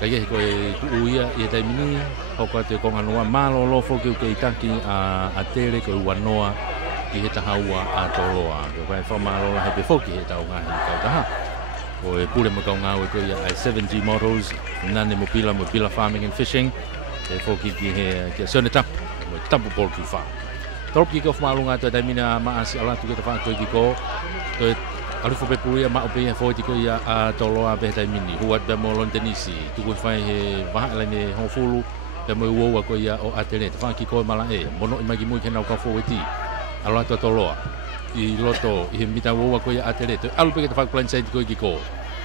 Kaya ko uia ia tai mini hoko te ko nganoa malo lo fo ke itaki a tele ko wanoa ki he tahaua a toloa ko vai fa malo la he pe foki he tau ngahi ka taha ko e pule mo ka ngau ko ia 70 models nane mobila farming and fishing e foki ki he ke sone tap mo tapu poultry farm trop ki ko fa malunga to tai mini ma as ala tu ke fa ko ki ko to alu fo pe puli ma ope fo ti ko ia a toloa be tai mini huat be mo lon tenisi tu ko fai he va la ne ho fulu be mo wo ko ia o atele fa ki ko mala e mono i magi mo ke na ka fo ti ala to toloa i loto i mita wo ko ia atele to alu pe ke fa plan sai ko ki ko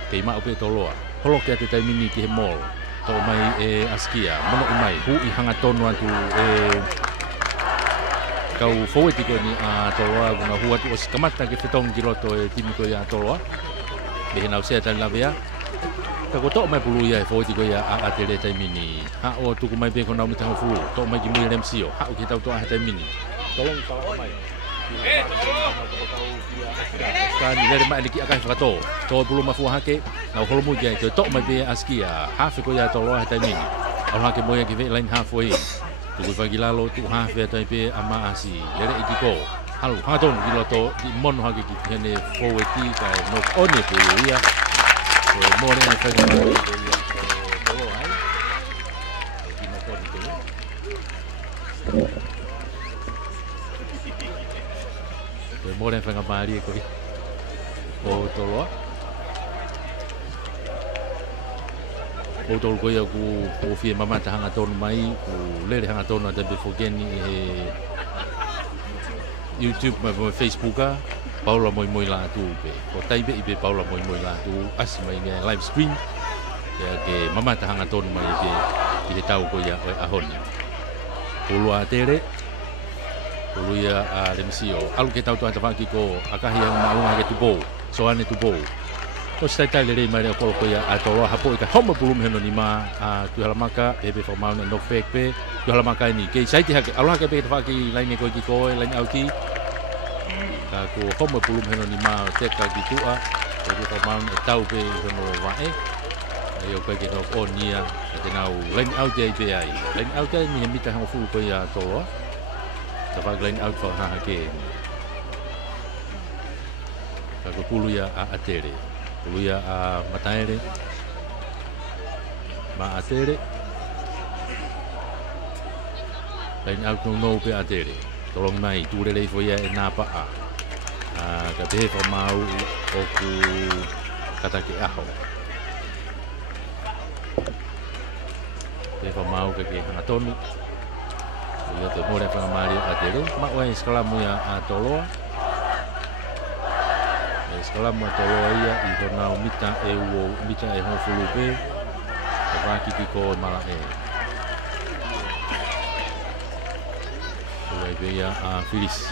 ke ma ope toloa holo ke te tai mini ki he mall to mai e askia mono i mai hu i hanga tonu atu e kau fo ti ko ni a toloa na huat o skamata ke fetong ki loto e timi ko ia toloa be na se ta la via ka ko to mai pulu ia fo ti ko ia a tele tai mini ha o tu ko mai be ko na mi ta fu to mai ki mi remsio ha o ki tau to a tai mini tolong sala mai kan ni le mai ki akai fato to pulu ma fu ha ke na holo mu ge to mai be askia ha fe ko ia toloa tai mini ala ke mo ia ki ve lain ha fo tu ko pagi lalo tu ha fe tai pe ama asi lere ikiko halu ha ton ki loto di mon ha ki kene forward ka no one pe ia e mo ne fa ni ko ai ki no ton ko e mo ne fa ngabari ko o tolo o tol ko ia ku fie mama ta hanga ton mai ku lele hanga ton da be fogeni e YouTube ma Facebook a Paula moi la tu be ko tai be ibe Paula moi la tu as mai nge live stream ya ke mama ta hanga ton mai be ki tau ko ia a honi pulu a tere pulu ia a remsio alu ke tau to ata ki ko akahi yang maunga ke tu bo so ane tu bo o stai tai le mai ko ko ia a tolo hapo ka homa bulum heno ni ma a tu halamaka ebe for maun no fake pe tu halamaka ni ke sai ti ha ala ka pe fa ki lain ko ki ko lain au ki ka ko homa bulum heno ni ma te ka ki tu a ebe for maun tau pe no va e yo pe ke no onia te nau lain au te pe ai lain au te ni mita ha fu ko ia tolo ta fa lain au for ha ke ka ko pulu ia a atere Luia a mataere ma atere lain au no pe atere tolong mai tu le foi e na pa a ka te fa mau o ku kata ke aho te fa mau ke hanga tonu ia te more fa mari atere ma o skala mu a toloa skala mo toloa ia I kona mita e ho fulupe ka paki ki ko mala e Oi veia a Filis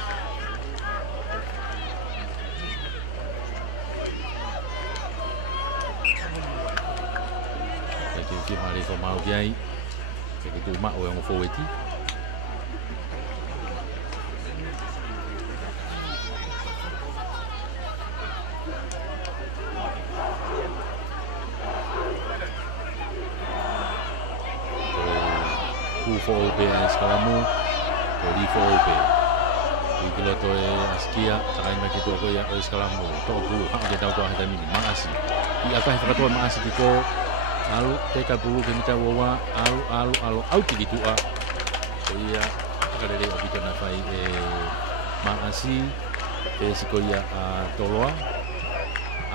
ki mari ko mau viai ke tu ma o ngo foweti fo be skalamu to di fo be ki lo to askia tangai ma ki to ko ya skalamu to bulu ha ke tau to ha tami maasi I aka fa to maasi ki ko alu te ka bulu ke mita wa alu au ki tu a so ia ka le obito na fai maasi e siko ia toloa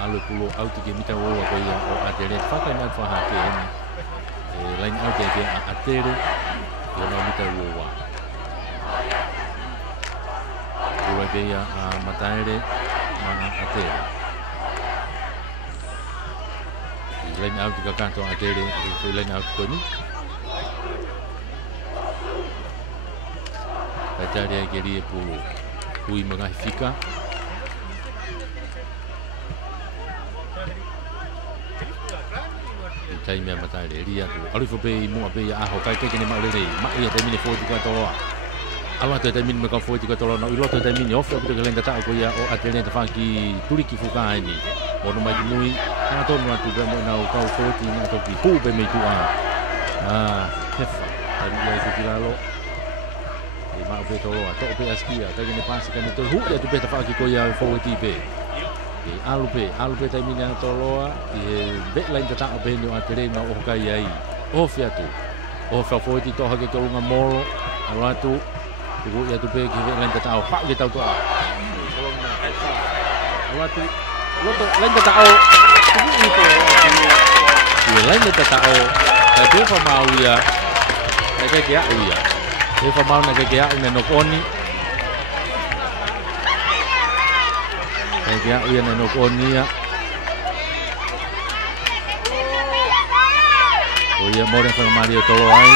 alu bulu au ki mita wa ko ia o atele fa ka na fa ha ke lain au ke atere Ona mita uwa. Uwa beia a mataere ma atere. Lain au tika kanto atere, lain au toni. Atare geri pu ui mga fika. Tai me mata le ria tu ali fo pe mo pe a ho kai ke ni ma le ma ia te mini fo ti ka to ala te mini me ka fo ti ka to no I lo te mini off ko te lenda ta ko ia o atele te fa ki turi ki fuka ni o no mai mui ha ngaton atu be mo na kau foti na to ki pu be me tu hefa tadi dia itu kilalo e ma be to lo to be askia ta ni pasi kan to hu ya tu be ta fa ki ko ya foti be e alu be ta mi na to lo e be lain ta be no atere na o kai ai o fiatu o fa foti to ha ke ko nga molo ala tu tu ya tu be ki be lain ta o pa ke ta to ala tu lo to lain ta o tu itu tu lain ta o dia fa mau ya naga dia ya dia fa mau naga dia ina no koni naga dia ina no koni ya oh ya more fa Mario tolo ai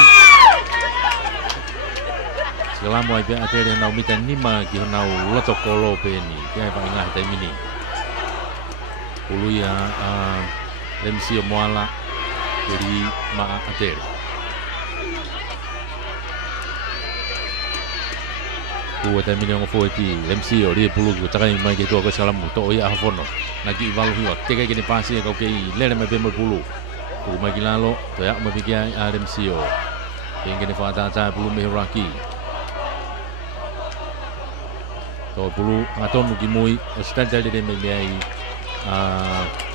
selama ai be atere na umita nima ki na loto kolo pe ni kia fa ngah tai mini ulu ya MC Moala jadi ma atere ku ta mi ngo foti MC o ri pulu ku ta kai mai ke to ko salam to ya hafono nagi valu hiwa te kai ni pasi ko ke lele me be mo pulu ku mai kilalo to ya mo bikia MC o ingin ni fata ta pulu me raki to pulu ngaton mu kimui ostan jale de me ai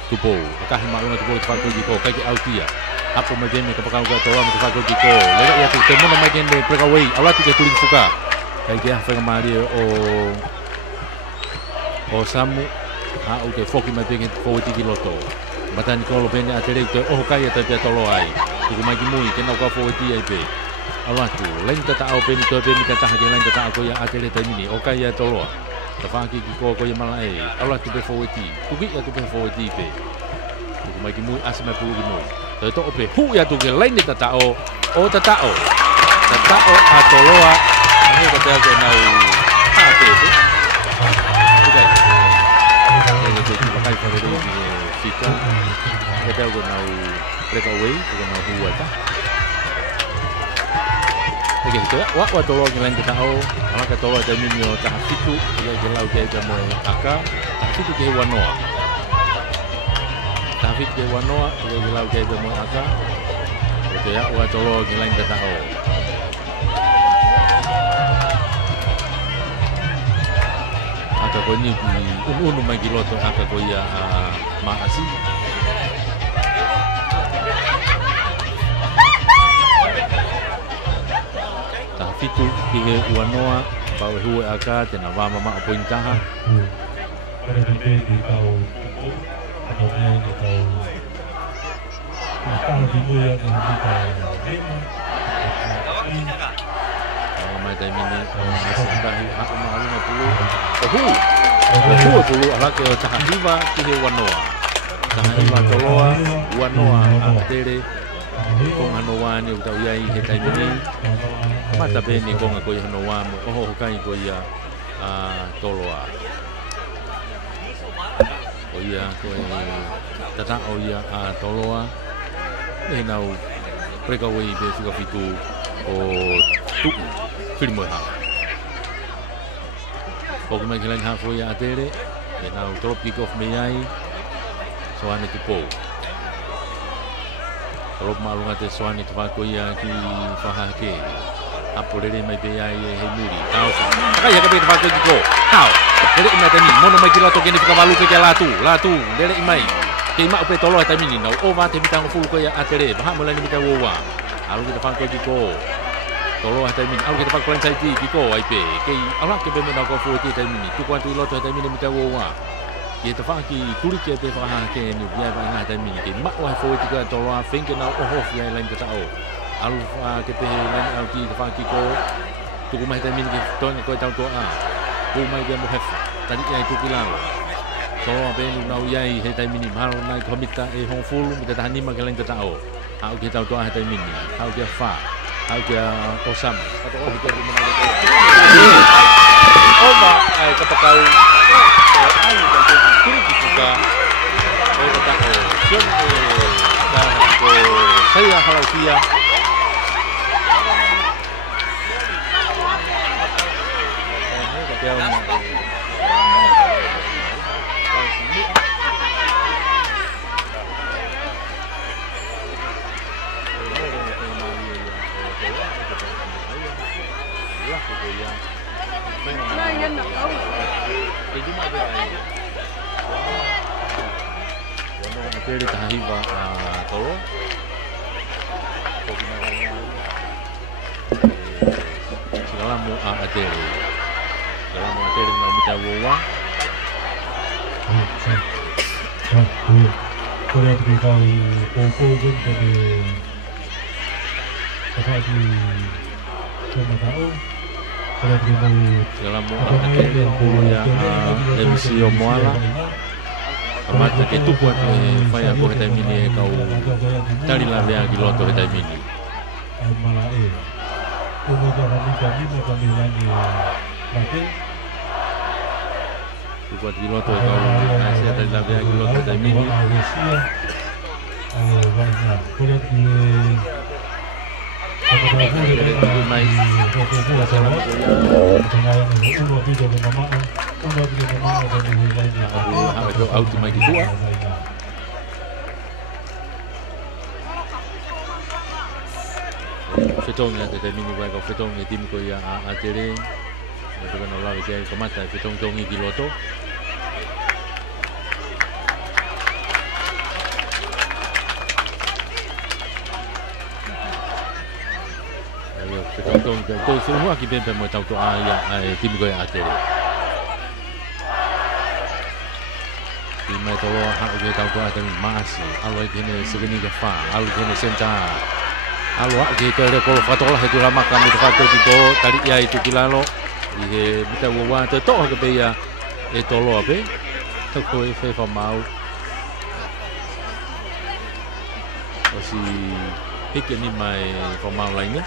tupo ka ma lo tupo fa ko ko kai autia apa me me ka pa ka to ma fa ko ko lele ya tu temo na mai ke me break away ala tu ke tuling fuka kai dia fa Mario o samu o te foki mai pengen foti ki loto matani ko lo pengen atere to o kai ta pia tolo ai tu mai ki mui ke na ka foti ai pe ala tu lain ta au pe ni to pe mi ta ha ke lain ta ko ya atere ta mini o kai ya tolo ta fa ki ko ya mala ai ala tu pe foti tu ki ya tu pe foti pe tu mai ki mui asma pu ki mui to pe hu ya tu ke lain ta o ta a toloa ini kata aku nau apa itu? Bukan. Ini tu pakai pada di Fika. Kata aku nau break away, aku nau buat tak. Okey, itu ya. Wah, tolong yang lain kita tahu. Kalau kita tolong ada minyo tahap itu, dia jelau dia jamu aka. Tahap itu dia wanoa. Tahap itu dia wanoa, dia jelau dia jamu aka. Itu ya. Wah, tolong yang lain kita tahu. Aka ko ni unu mai giloto aka ko ya maasi ta fitu ki he uanoa pa hu aka te na wa mama pointaha mai dai mini asaka aku malu na pulu pulu ala ke tahiva ki he wanoa tahiva toloa wanoa atere ko anoa ni utau yai he tai mini mata be ni ko ko hanoa mo ho kai ko ya toloa ko ya ko tata o ya toloa ni nau breakaway be fika fitu o tu filmo ha o kuma kilan ha fo ya atere e na tropic of mei soane tu po rob malunga te soane tu ko ya ki fa ha ke apore mai be ai he muri tau ka ya ka be fa ko ki ko tau dere ina tani mono mai kilo to ke ni fika malu ke latu dere mai ke ma pe tolo ta mini no o va te bitang fu ko ya atere ba mo la ni bita wo wa alu kita fa ko ki ko tolo hata mini alu kita pakai lensa itu kiko IP ke ala ke be na ko fu ti mini tu kuan tu lo ta mini mita wo wa ye ta fa ki turi ke be fa ha ke ni bia ba ha ta mini ke ma wa fu ti ka tolo a finke na o ho ya lain ta o alu fa ke be lain au ti fa ki ko tu mai ta mini ke to ni ko ta to a tu mai dia mo hef tadi ya itu kilang tolo be ni na ya he ta mini ma na ko mita e hong fu mita ta ni ma ke lain ta o au ke ta to a ta mini au ke fa Audia Osam atau Audia di mana itu? Oma, kapakau, ayu dan kiri juga. Kata Sion, dan saya kalau dia. Atere tahiwa tolo. Segalamu atere. Segalamu atere na mita wowa. Kore atu kau koko genta de tadi cuma tahu. Kore atu kau segalamu atere ya MC Omoala. Amata ke tupu atu whai ako he taimini e kau tari la lea ki loto he taimini. Malae. Uno da ramika lima kami lagi mate. Tupu atu ki loto e kau asia tari la lea ki loto he taimini. Kore atu Fetong ya te mini wai ko fetong ni tim ko ya atere. Ko no la ke ko mata fetong tongi ki loto. Fetong ko semua ki ben mo tau to ya tim ko ya atere. Mai tolo ha ke tau to ate mas alo ke ne segini ke fa alo ke ne senta alo ke ke ko fatola he tu lama kami to fato ki to tali ya itu kilalo i mita wa to ke be ya e tolo abe to ko e fe fa mau o si ke ni mai fa mau lainnya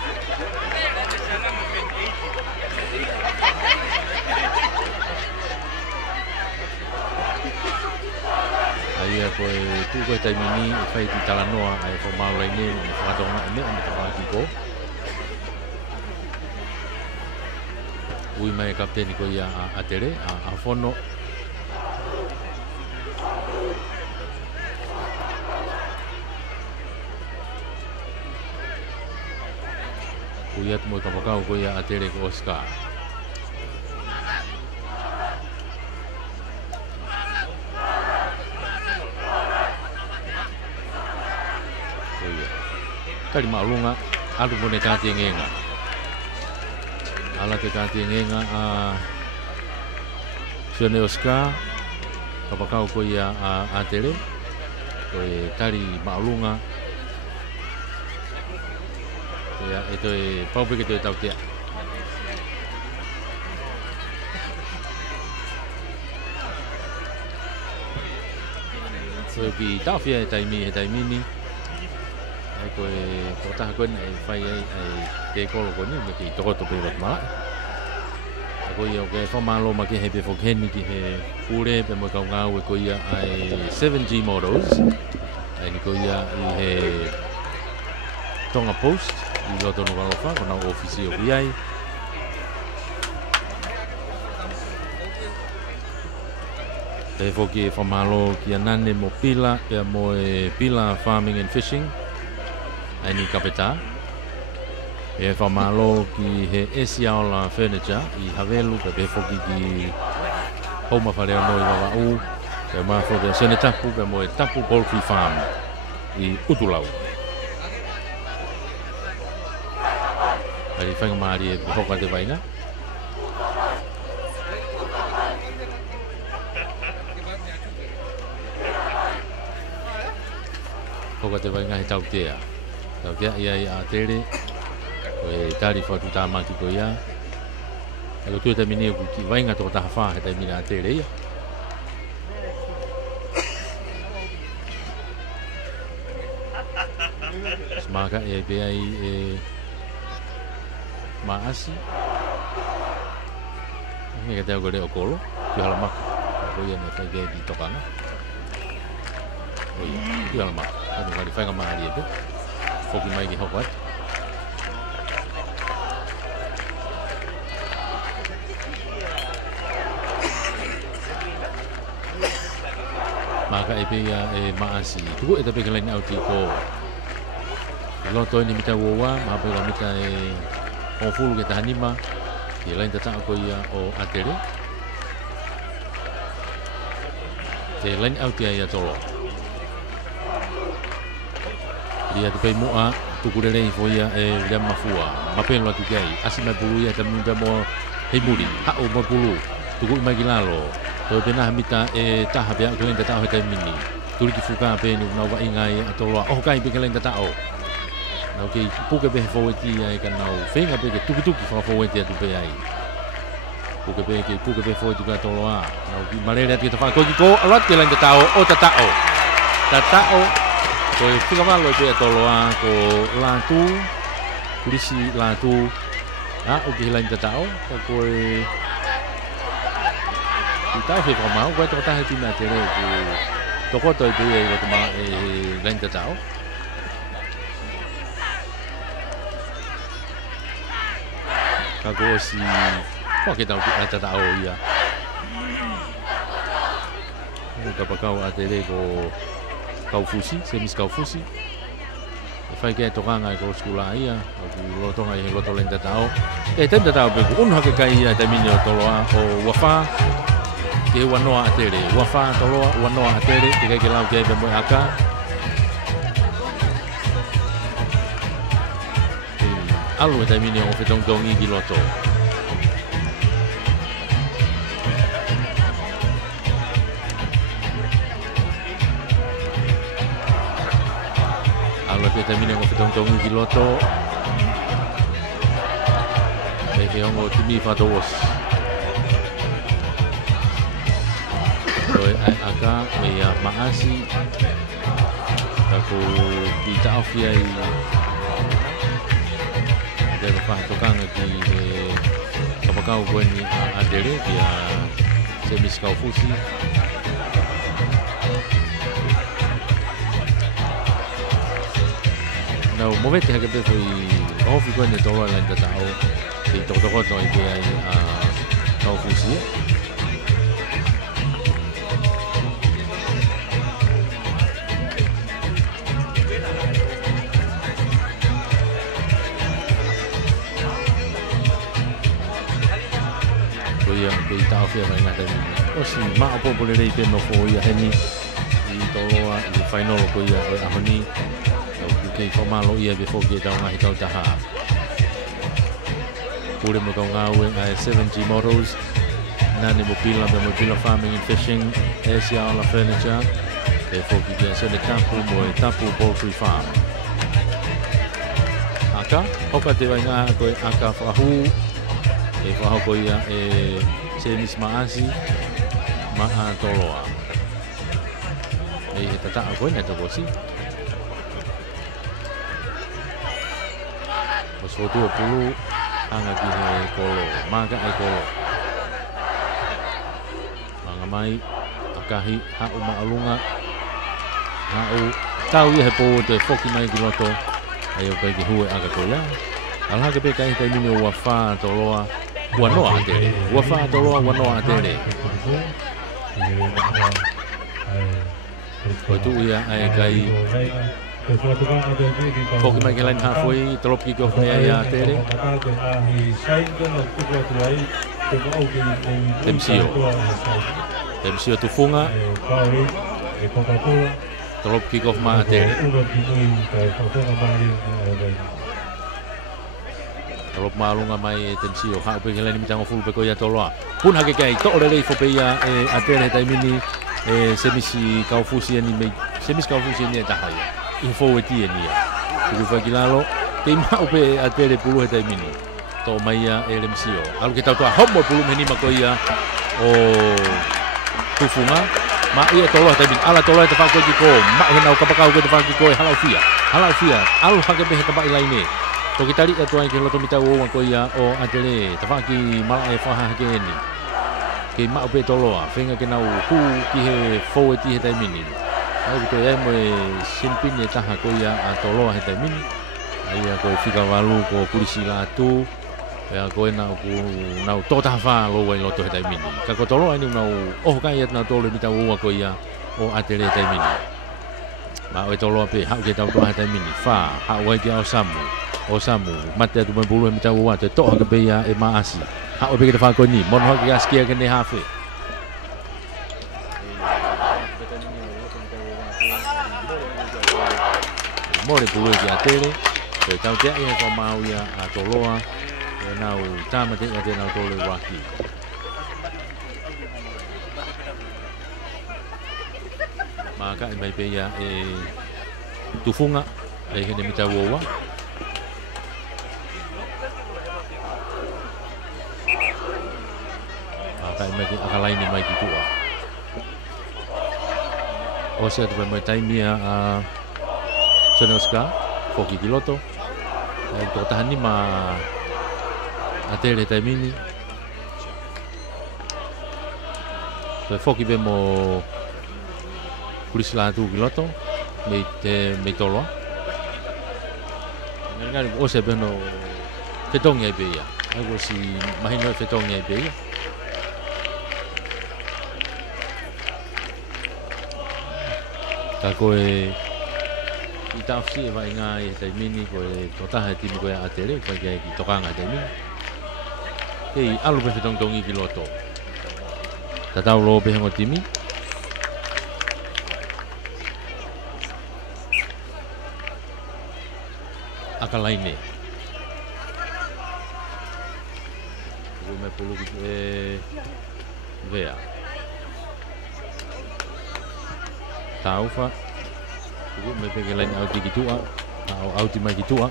ia ko tu ko taimini fai ti talanoa ai ko mau laine ni whakatona ene o te whaki ko. Ui mai kapteni ko ia atere, a whono. Ui atu mo kapakau ko ia atere ko Oscar. Kali maalunga alu mo ne kati ngenga ala te kati ngenga Sione Oscar kapakau ko ia atere ko kali maalunga ya itu pau pe ke tau tia so bi tau fia taimini ko ta ko nei fai ai ke ko lo ni me ki to ko to pe mala ko yo ke fo malo ma ki he pe fo ken ki he ure pe mo ka nga we ko ya ai 7G models ai ko ya i he tonga post i lo to no ka lo fa ko na ofisi o ai te fo ki fo malo ki anane mo pila pe mo pila farming and fishing Ani kapeta e whamalo ki he Esiaola furniture i Havelu pe foki ki Homa wharea noi wawa u pe mafo pe sene tapu pe mo e tapu poultry farm i Utulau. Ari whainga maari e hoka te wainga. Hoka te wainga he tau tea. Tau kia ia i atere, koe tari whatu tāmaki ko ia. Eko tue te mini ku ki wainga toko taha wha he te mini atere ia. Smaka e bea i maasi. Eka teo kore o kolo, ki halamaka. Ko ia me whai gea ki tokanga. Ko ia, ki halamaka. Kani whari whainga mahari e pe. Foki mai ki hoko atu. Maka e pia e maasi. Tuku e tape kalaini au tiko. Loto ni mita wowa, mape ka mita e onfulu ke tahanima. Ke lain tata ko ia o atere. Te lain au te ia tolo. Dia te pei mua tukurelei fo ia e lia mafua. Mapelo atu kai. Asi mai pulu ia tamu mo hei muri. Ha o mo pulu. Tuku mai kilalo. To pena hamita e taha pe ko lenta taho te mini. Tuli ki fuka pe ni na wa ingai atolo. Oh kai pe lenta taho. Na ke puke pe fo ti ai ka na fenga pe ke tuku fo ti atu pe ai. Puke pe fo ti ka tolo a. Na ki malere ti ta fa ko alat ke lenta taho o tatao. Tatao ko fica malo pe tolo a ko latu. Polisi latu. Ah, o ki lenta taho ko kita fai mau ko to ta hati na tere ko to ko to pe e ko ma e lenta tao ka ko si ko ke tao ta tao ia ka pa kau a tere ko kau fusi semis kau fusi fai ke to kanga ko skula ia ko lo to ngai lo to lenta tao e tenta tao pe ko un ha ke kai ia ta minio to lo a o wafa ke wanoa atere wafa toloa wanoa atere ke ke lau ke be mo aka alu ta mini o fetong tong i loto alu ta mini o fetong tong i loto ke ongo timi fatos aka me maasi aku kita ofia i ada fa tukang ki kapakau ko ni adere dia semis kau fusi no movete que te foi ofi ko ni tolo la tao ki to to ko i ke ai kau fusi ke tao fia mai ngata ni o si ma opo pole rei te no fo ia heni i toloa i final ko ia o ahoni o ke formalo ia be fo ke tau ngai tau taha pure mo ka ngawe ai 7G models nani mobila farming and fishing Asia la furniture ke fo ke se le tapu poultry farm aka hoka te vai nga ko aka fahu e fahu ko ia e semis maasi maa toloa e tata ko na to bosi so tu pulu anga ki he kolo maga ai kolo anga mai akahi ha uma alunga ha u tau i he po te foki mai ki loto ai o kai ki hue aga ko ya ala ke pe kai tai mini wa fa toloa wanoa atere wafa toloa wanoa atere ko tu ia ai kai foki mai ke lain halfway trop ki ko mai ia atere temsio tu funga trop ki ko mai atere Kalau malunga mai tensio ha pe kelani mitang full pe ko ya toloa pun hake kai to le fo pe ya atere tai mini semisi kau fusi ni me semis kau fusi ni ta haya info weti ni ya ku fa kilalo te ma pe atere pulu tai mini to mai ya lemsio alu kita to homo pulu meni ma ko ya o tufunga ma ia toloa tai mini ala toloa te fa ko ko ma hena ka pa ka ko te fa ko halal fia alu hake pe ta ba ilaine to kita lihat tuan ke loto mita wo ko ya o atele tafaki mal e fa ha ke ni ke ma pe toloa fenga ke nau hu ki he fo ti he tai mini ai to ya mo simpin ni ta ha ko ya a toloa he tai mini ai ko fika walu ko polisi la tu ya ko na ku nau to ta fa lo wai loto he tai mini ka ko toloa ni nau o ka ya na tolo mita wo ko ya o atele tai mini ma o toloa pe ha ke tau to he tai mini fa ha wai ke au samu o Samu mate atu bulu mi tahu wa te to ke be ya e maasi ha o be ke fa ko ni mon ho ke askia ke ne hafe more bulu ya tele e tau te ia ko mau ia a toloa e nau tama te ia te nau tole waki maka e mai pe ia e tufunga e hene mita wowa maka e mai akalaini mai ki tua o se atu mai taimia a Sonoska foki kiloto e to tahani ma atele taimini to foki be mo Kulisla tu kiloto me tolo ngari o se beno fetong e be ya algo si mahino fetong e be ya ta ko e itafsi e vai nga e tai mini ko e tota ha timi ko ya atele ko ke ki tokanga tai mini e alu be fetong tongi kiloto ta tau lo be ngo timi akalaine ko me pulu vea taufa ko me pe lain auti kitua au auti mai kitua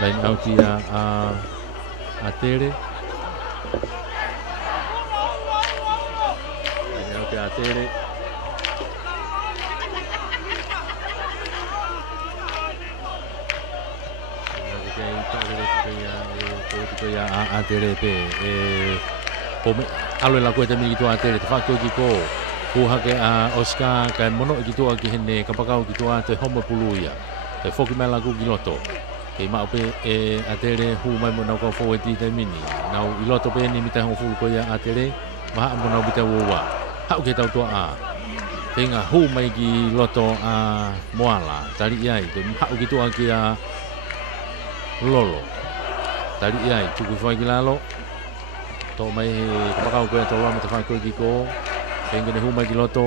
lain auti a tere tele a tele pe pome alo la kueta mi kitu a tele te fakto ki ko ku hake a Oscar ka mono kitu a ki hene kapakau kitu a te homo puluia te foki mela ku giloto ke ma pe a tele hu mai mo na ko fo ti te mini na iloto pe ni mi ta ho fu ko ya a tele ma mo na bita wa hau ke tau toa a tenga hu mai ki loto a moala tali ai te hau ki toa ki a lolo tali ai tuku fai ki lalo to mai kapakau ko to lo me te fai ko ki ko tenga ne hu mai ki loto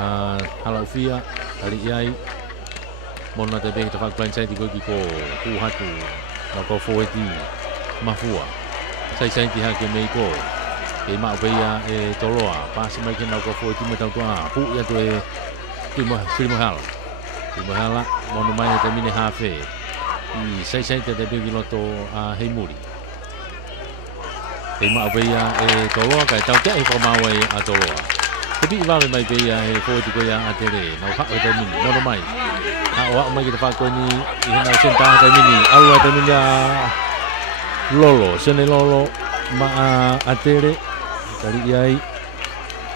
a halau fia tali ai mona te be te fai plan sai ki ko ku hatu na ko fo ti mafua sai ti ha ke mei ko e ma obeia e toloa pas mai ke na ko fo ti me tau toa pu ya to e tu mo hala mono mai te mine hafe i sai te be giloto a heimuri e ma obeia e toloa ka tau ke e ko mawe a toloa te bi vale mai beia e fo ti ko ya a tele na ha te mini mono mai ha wa mai ke fa ko ni i na senta te mini alu te mini lolo sene lolo ma a tele tali ai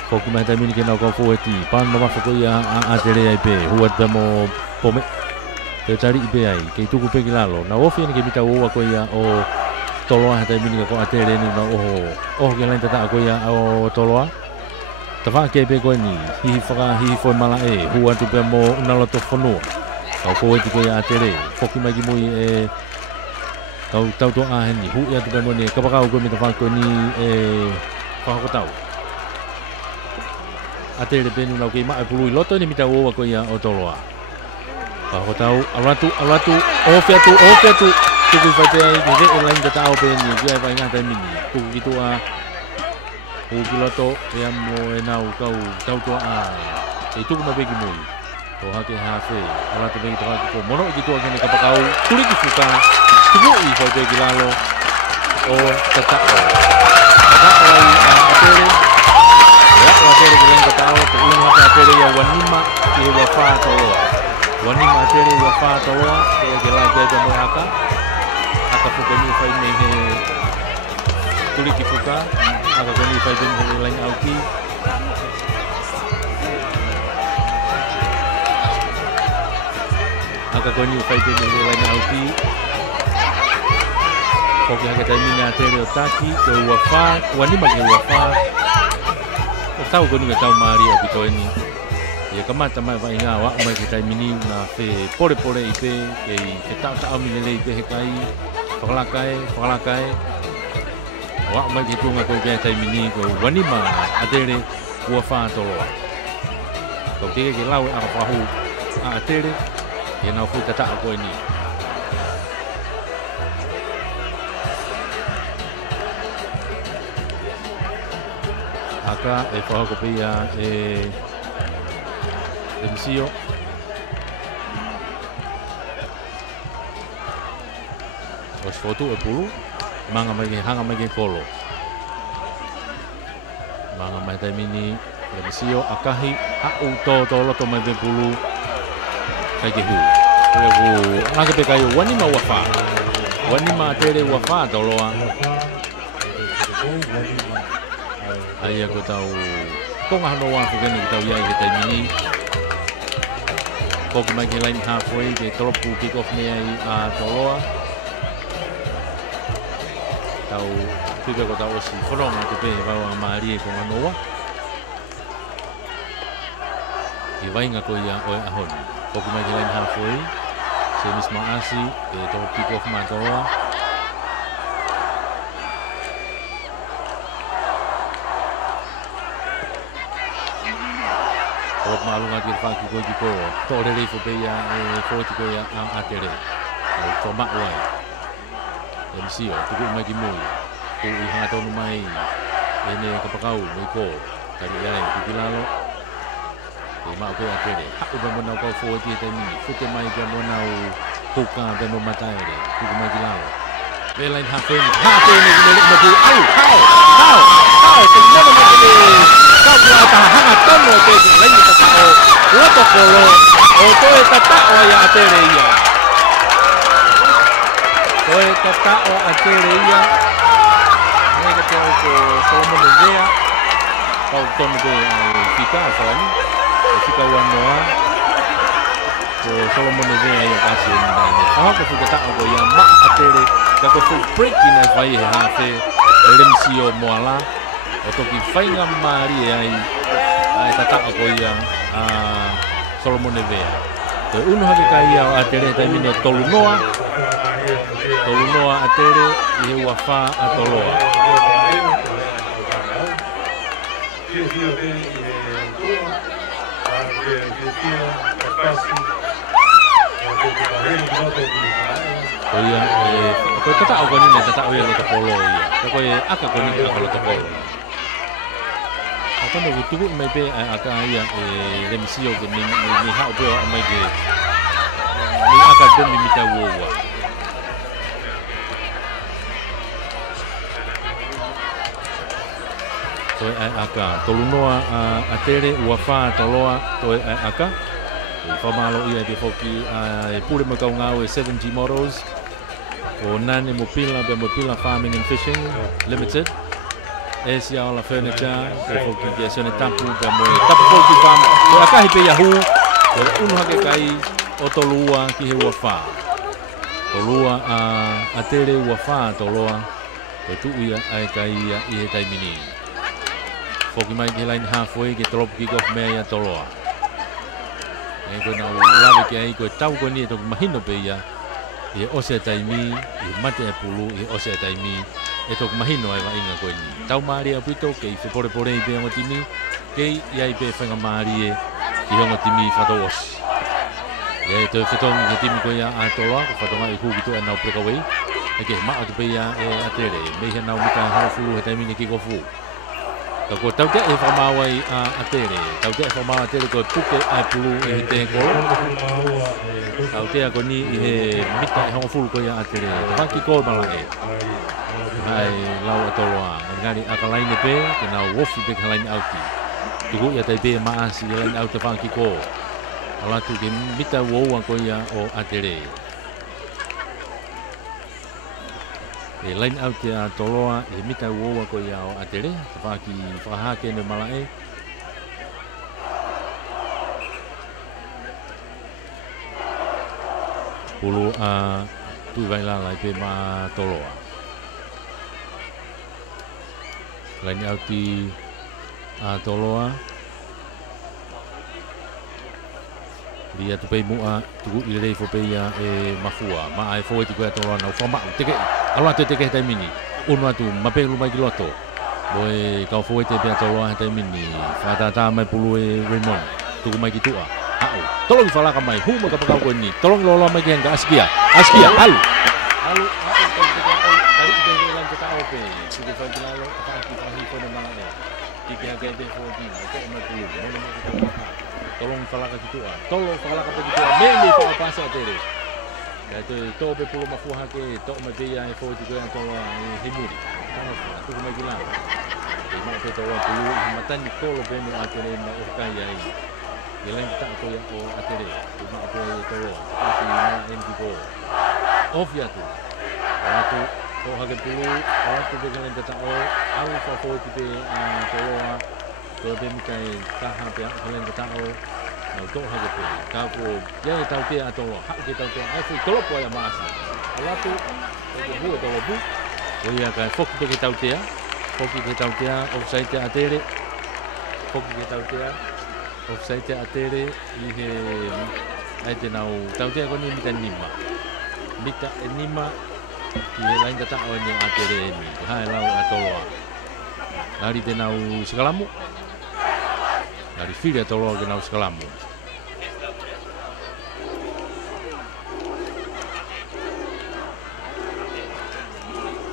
ko kuma ta mini ke na ko fueti pan ma fa ko ya a tele ai pe huwa ta mo pome te tali be ai ke tu ku pe kilalo na ofi ni ke bita wo ko ya o toloa ta mini ko a tele ni na o ke lan ta ko ya o toloa ta fa ke pe ko ni hi fo mala e huwa tu pe mo na lo to fono ko fueti ko ya a tele ko kuma ki mo e tau to a ni hu ya tu pe mo ni ka pa ko mi ta fa ko ni e fa ko tau atele benu na ke ma pulu loto ni mita wo ko ya o toloa fa ko tau alatu o fiatu tu ku fa te ni de lain ta tau pe ni ya va nga ta mini tu ki tu a o piloto ya mo e na u tau to a e tu ma be ki mo to ha ke ha fe alatu be to ko mono ki tu a ke ka pa kau tuli ki fuka tu i fa te ki lalo o ta atele ya atele que venga tao que uno hace atele ya wanima y wafa toa wanima atele wafa toa que la que de acá fuka ni fai me tuli ki fuka aka ko ni fai ben he lain auki aka ko ni fai ben he lain auki Koki hake taimini atele o taki ke wafa wanima ke wafa tau ko ni tau mari a pito ni ia kamata mai vai ngā wa mai ki tai mini na fe pore i pe ke tau mini le i pe he kai whakalakai wa mai ki tunga ko ke tai mini ko wanima atere ua wha toloa ko ke lau a whahu a atere e nau fui tata ko ni aka e whahu ko pia Emisio os foto e pulu manga mai hanga mai kolo manga mai tai mini Emisio akahi hau to loto mai be pulu kai ke hu anga pe kai wani ma wafa wani ma tere wafa toloa ai ko tau konga no wa ko ni tau ia i tai mini ko mai ke line halfway ke tropu kick off ni ai a toloa tau fica ko tau si foronga te pe va wa mari ko nganoa i vai nga ko ia o ahon ko mai ke line halfway se misma asi e tropu kick off ma toloa malu ngati faki ko di ko to le fo pe ya fo ti ko ya a tere to ma wai MC o tu mai ki moi ko i ha to mai ene ka pakau mai ko tari ya ki lalo e ma ko a tere ha ko mo na ko fo ti te ni fu te mai ka mo na ko ka be mo mata ere tu mai ki lalo le line ha pe ni le ma tu au ko mo mo ni ka bua ta ha ta no te ni le ta o to kolo o to e tata o ya atere ia to e tata o atere ia nei ka tau ko Solomon Nevea kau tonu de fika son fika wanoa ko Solomon Nevea ia kasi ni ah ko fika tata o ya ma atere ka ko full break ina vai ha fe lemsio moala o to ki fainga mari ai tata ko ia Solomon Nevea. Te uno hake kai au atere tai mine tolunoa atere i he wafa a toloa. Koia ko tata au koni ne tata ia lo tokolo ia. Ko e aka koni aka lo tokolo. Kau nak butuh mai be akan ia remisio ke ni hau be mai ke ni akan demi mita wowa. So akan tolunoa atere wafa toloa to akan famalo ia de foki pure mo kau ngau 70 models o nane mopila farming and fishing limited. Esi ala furniture ko ki ke sone tapu pe mo tapu ko ki fam ko akahi pe yahu ko unu hake kai o tolua ki he wafa tolua atere wafa toloa ko tu ia ai kai ia i he tai mini ko ki mai ki line halfway ki drop kick off me ia toloa e ko na lave ki ai ko tau ko ni to mahino pe ia i ose tai mi i mate pulu i ose tai mi e tok mahino ai wa inga ko ni tau mari a puto ke fe pore i be ngotimi ke ia i be fanga mari i ngotimi fatos e to fetong ngotimi ko ia a toa ko fatonga i ku to na preka we e ke ma to be ia e atere me he na umita ha fu he tai mi ki ko fu ka ko tau te e fa ma wai a atere tau te fa ma atere ko puke a pulu e te ko tau te ko ni i he mita ha fu ko ia atere ka ki ko ma la e ai lau atoloa ngari akalaine pe ke na wofi pe kalaine auti tuku ia tai pe maasi lain auto fanki ko ala tu ke mita wo ko ia o atere e lain auti atoloa e mita wo ko ia o atere fanki faha ke ne malae pulu tu vai la lai pe ma toloa lain auti toloa. Dia tu pei mua tu i rei fo pei mafua. Ma ai fo ti ko toloa na fo ma te ke ala te ke tai mini. Uno tu ma pe lu mai kiloto. Boy kau fo te pe toloa tai mini. Fa ta mai pulu Raymond. Tu mai ki tua. Au. Tolong fala ka mai hu ma ka pa ko ni. Tolong lo mai ke nga askia. Askia alu. Alu tadi kita jalan ke tao pe. Kita fa jalan ka ki fa hi ko na ma ne. Tiga gede fo di. Ko mai pulu. Tolong fala ka ki tua. Tolong fala ka ki tua. Memi fa pasa tere. Ya tu to pe pulu ma fu ha ke to ma pe ya fo ti ko yang to himuri. Tu mai jalan. Ima pe to pulu matan ni ko lo pe no atere ma o ka ya ai. Yang tak ko ya o atere. Ima ko to lo. Aki ma en ki ko. Off ya tu. Waktu ko ha ke pulu, waktu pe kalen ta o au fa fo ti pe to lo. Ko pe mi kai ta ha pe kalen ta o. Nah, to ha ke pe. Ka ko ya ta pe to lo. Ha ke ta to. Ai fu to lo po ya mas. Ala tu ko bu to lo bu. Ko ya ka fo ke ta te. Fo ke ta te offside te atere. Fo ke ta te. Offside te atere i he ai te nau tau te ko ni mita nima. Mita enima ki he lain kata o ni atere ni. Hai lau atoloa. Lari te nau Sikalamu. Lari fili atoloa ke nau Sikalamu.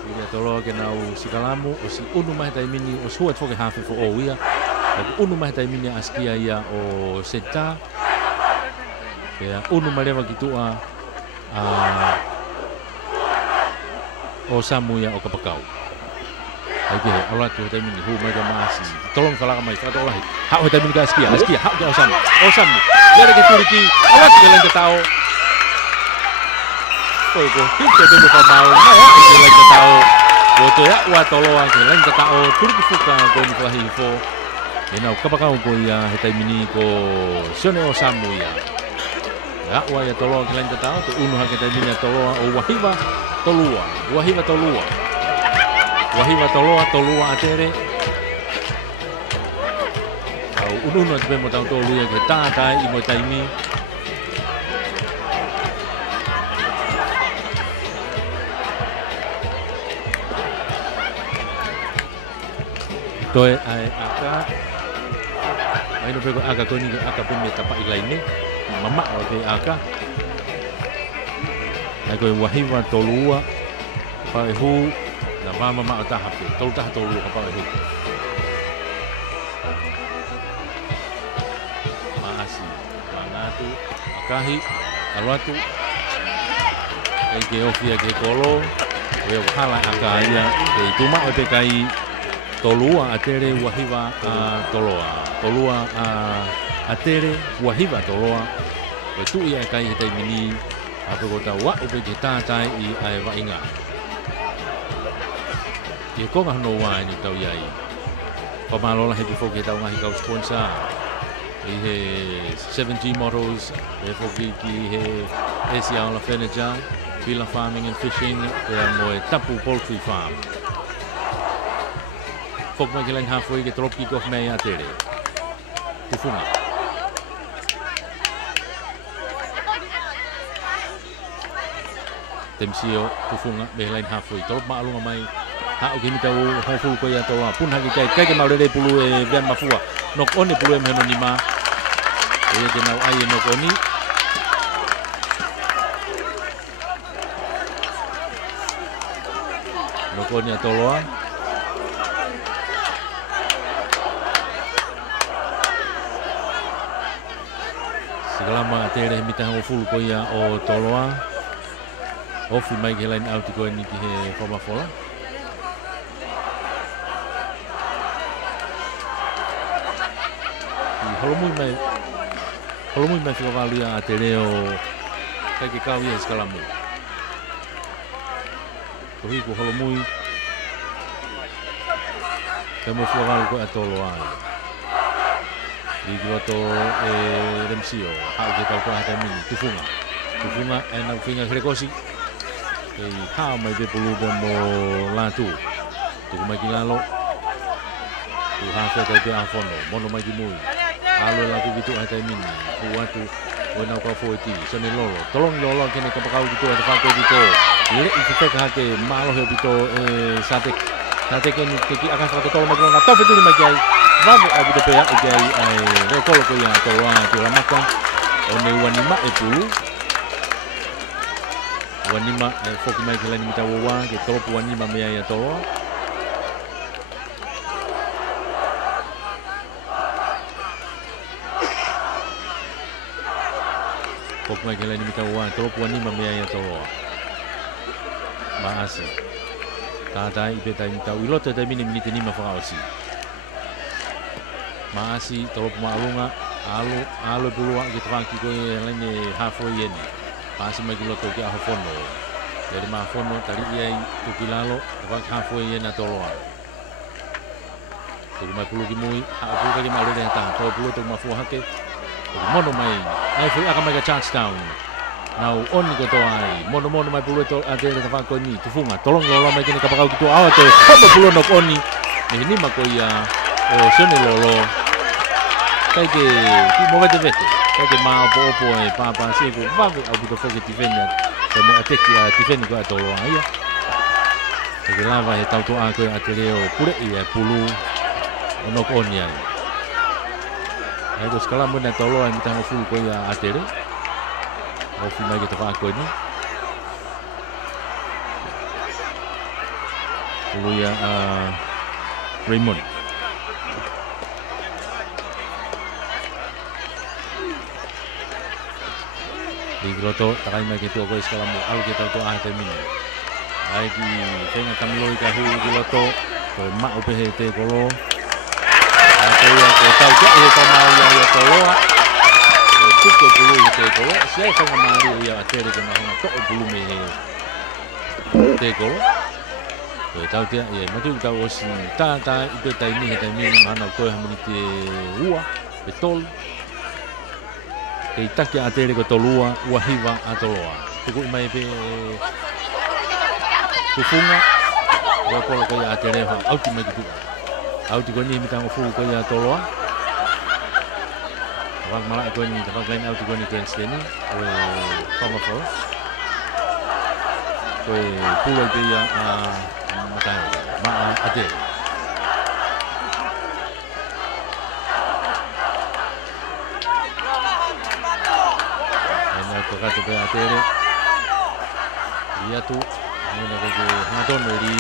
Fili atoloa ke nau Sikalamu o si unu mai tai mini o suat fo ke hafe fo o ia. Unu mai tai mini askia ia o seta. Ya unu malewa kitua o samu ya o kapakau. Oke, Allah tu tai mini hu mai masi. Tolong fala mai fa tolong. Hak tai mini askia, hak o samu. O samu. Ya ke turki, Allah tu lain ketau. Koi ko kita tu fa mau, ya lain ketau. Boto ya wa toloa ke lain ketau turki fuka ko ni fa hifo. Ena kapakau ko ya hetai mini ko sione o samu ya. Ya wa ya tolo klan ta tu unu ha hetai mini tolo o wahiva tolua. Wahiva tolua. Wahiva tolua atere. Au unu no te mo tau tolu ya ke ta tai I mo tai mi. Toi ai aka ai no pego aka koni aka punya tapa ilaine mama o te aka ai ko wahiva tolua pa hu na mama ata hape tol ta tolua pa hu maasi manatu akahi alwatu ai ke ofia ke kolo we hala aka ia te tuma o te kai tolua atere wahiva toloa. Tolua atere wahiva toloa. Ko tu ia kai hetai mini apa kota wa upe ke tatai I ai wa inga. Ia ko ngah no wa ni tau iai. Pamalola he before ke tau ngahi kau sponsor. I he 7G models he foki ki he Asia la furniture, Villa farming and fishing, ya mo tapu poultry farm. Fok mai kilang halfway ke trop kick off mai atere. Tufunga. Temsio tufunga behind halfway. Trop ma alunga mai. Ha o kimi tau hoful ko ya toa. Pun hagi kai ke mau de pulu bian mafua. Nok oni pulu meno nima. Ye te nau ai nok oni. Nok oni atoloa. Selama atere mitang o full ko ia o toloa. Ofi mai ke lain out ko ni ki he forma fola. Holomui mai fika valu ia atere o kai ke kau ia skalamu. Ko hi ko holomui. Tamo fika valu ko atoloa. Di Groto Remsio, hau ke tau koha tai mini, tufunga e nau finga krekosi. E hau mai be pulu be mo latu. Tuku mai ki lalo. Hafe tau te afono, mono mai ki mui. Alo la ku gitu ai tai mini. Ku atu o na ko fo ti. Sone lolo. Tolong lolo kene ka pakau gitu ai fa ko gitu. Le i te ka ke malo he gitu sate. Sate ke ni ki akan fa tolong mo na tafu tu mai kai. Vamos a gitu pe ai ai re tolo ko ya to wa ki la maka. O ne wanima e pulu. Wanima e fo ki mai ke la ni mita wa ke tolo wanima me ya tolo. Kok mai kela ni mita wa tolo puani ma mea ya tolo. Maasi. Tadai ibe tai mita wilote tai mini minite ni ma fausi. Maasi tolo pumalunga alo bulua ki tranki ko lene hafo yen. Maasi mai kiloto ki afono. Dari ma fono tali ia tu kilalo ba hafo yen na tolo. Tu mai pulu ki mui apu ka ki ma le ta tolo pulu tu ma fu hake. Mono mai ai fu aka mai ka chance down. Now on ko to ai mono mai pulu to ate ka fa ko ni tu funga tolong lolo mai kini ka pakau gitu awa te hono pulu no oni ni ma ko ia o sone lolo kai ke ki mo vete kai ke ma opo e pa si ko va au ko fo ke ti venia ko mo ate ki ti venia ko to lo ai ke lava e tau to a ko ate leo pure ia pulu no oni ai. Aku sekarang mana tolo yang kita full ko ya atere. Mau full lagi tempat aku ini. Dulu ya Raymond. Di groto takai mai gitu aku sekarang mau al kita tu ah termini. Lagi kena kamloi kahu groto. Ko mak UPHT kolo. Aku ya ko tau ke ko mau ya toloa. Ko ke pulu te kolo, sia ko mari ya atere ke mau to pulu me te kolo. Ko tau te ya matu tau osi ta ibe tai ni mana ko ha mini te ua betol. Ke taki atere ko tolua ua hiva atoloa. Ko mai be kufunga. Ko ya atere ha auti mai gitu. Auti ko ni mitang fu ko ya toloa. Wag malak ko ni dapat lain auti ko ni kan sini. Koma ko. Ko pulo dia matang ma ade. Ana ko ka to pe atere. Ia tu ana ko ke haton ri.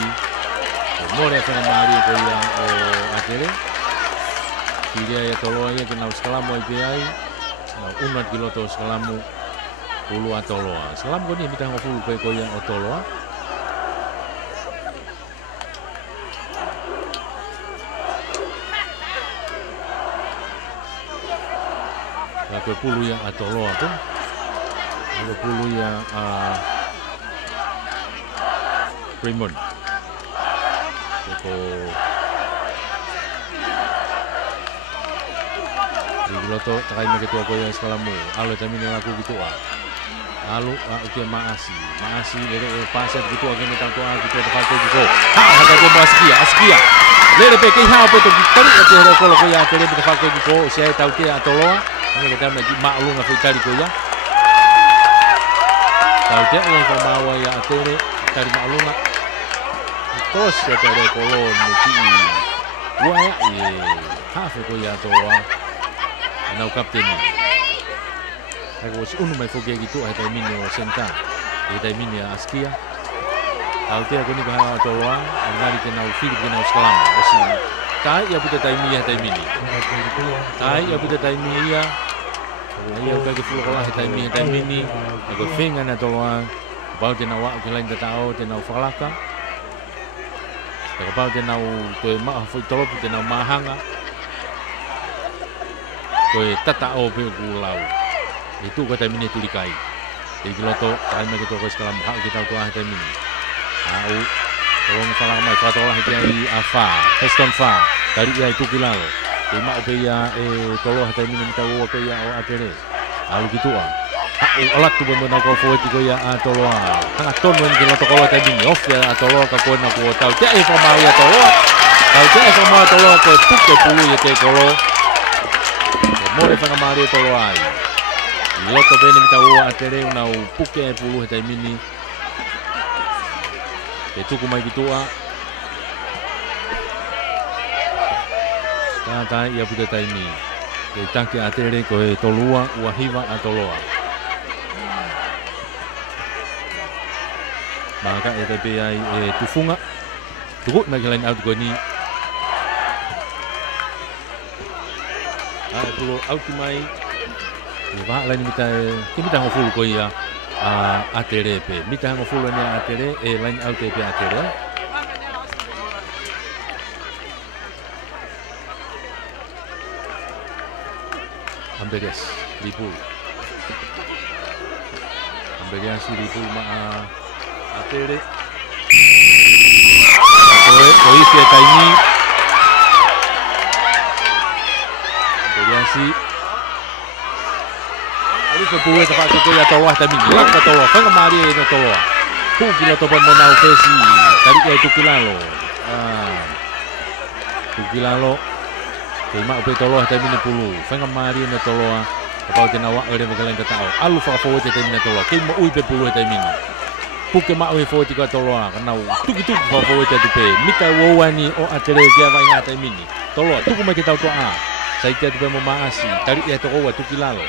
Mora fana mari ko ya atere. Dia ya tolo ya kenal sekalamu IPI. Nah, unat kiloto sekalamu pulu atoloa. Selam ko ni mitang ofulu ko ya otoloa. Aku pulu ya atoloa tu. Aku pulu ya Raymond. Ko Loto takai mai ketua ko yang sekalamu. Alo tamin aku gitu Alo oke maasi lele pasat gitu agak mitang to gitu tempat ko gitu. Ada ko askia. Lele pe ke ha po to tari ate ko ko ya tele tempat ko gitu. Saya tahu ke atoloa. Ini kita nak maklum ngafi tari ko ya. Tahu ke yang pemawa ya atele tari maklum. Terus ya tele kolon muti. Wa ya hafe ko ya atoloa. Nau kapten ni. Aku si unu mai foge gitu ai tai mini o senta. Ai tai mini askia. Tau te aku ni bahala toloa, ngari ke nau Philip ke nau sekolah. Osi. Tai ya puta tai mini. Tai ya puta tai mini ya. Ai aku ke fulo kolah tai mini. Aku finga na toloa. Bau te nau ke lain tatao te nau falaka. Aku bau te nau to ma foi tolo te nau mahanga. Koe tata o pe gulau. Itu kata mini tu dikai. Di kiloto kai mai ketua ko sekolah hak kita tu ah mini. Au tolong salah mai fa tolong hati afa. Heston fa. Dari ia itu kilau. Ima pe ya tolong hati mini minta wo pe ya o atere. Au gitu ah. Olat tu benar ko fo ti ko ya tolong. Hang ton men kiloto ko hati mini off ya tolong ka ko na ko tau. Dia fa mau ya tolong. Kau te eka moa toloa koe puke pulu i te kolo. E more whangamari e tolo ai. I loto pene mi tau a te reu nau puke e pulu he taimini. Te tuku mai ki tua. Tātai ia puta taimi. Te take a te reu koe tolua ua hiva a toloa. Maka e te pe ai e tufunga. Tukut mai ke lain out koe ni. A pulo out mai. E waha lain mita e. Ke mita ngofulu koe ia. A te re pe. Mita ngofulu ni a te re. E lain out e pe a te re. Amberes. Lipul. Amberes lipul ma a te re. Koe isi e taimi. Amberes. Ari ko puwe ta fa ko ya toloa ta mingi la ka toloa fa mari e toloa ku ki lo to pa mo na pesi tari ko tu kilalo tu kilalo ke ma pe toloa ta mingi pulu fa mari e toloa pa te na wa ore mo kalen ta tao alu fa fo te mingi toloa ke mo ui pe pulu ta mingi pu ke ma ui fo ti ka toloa ka na tu ki tu fa fo te tu pe mita wo wani o atere ke va nga ta mingi toloa tu ko ma ke tau to a sai te tu pe mo maasi tari e to wa tu kilalo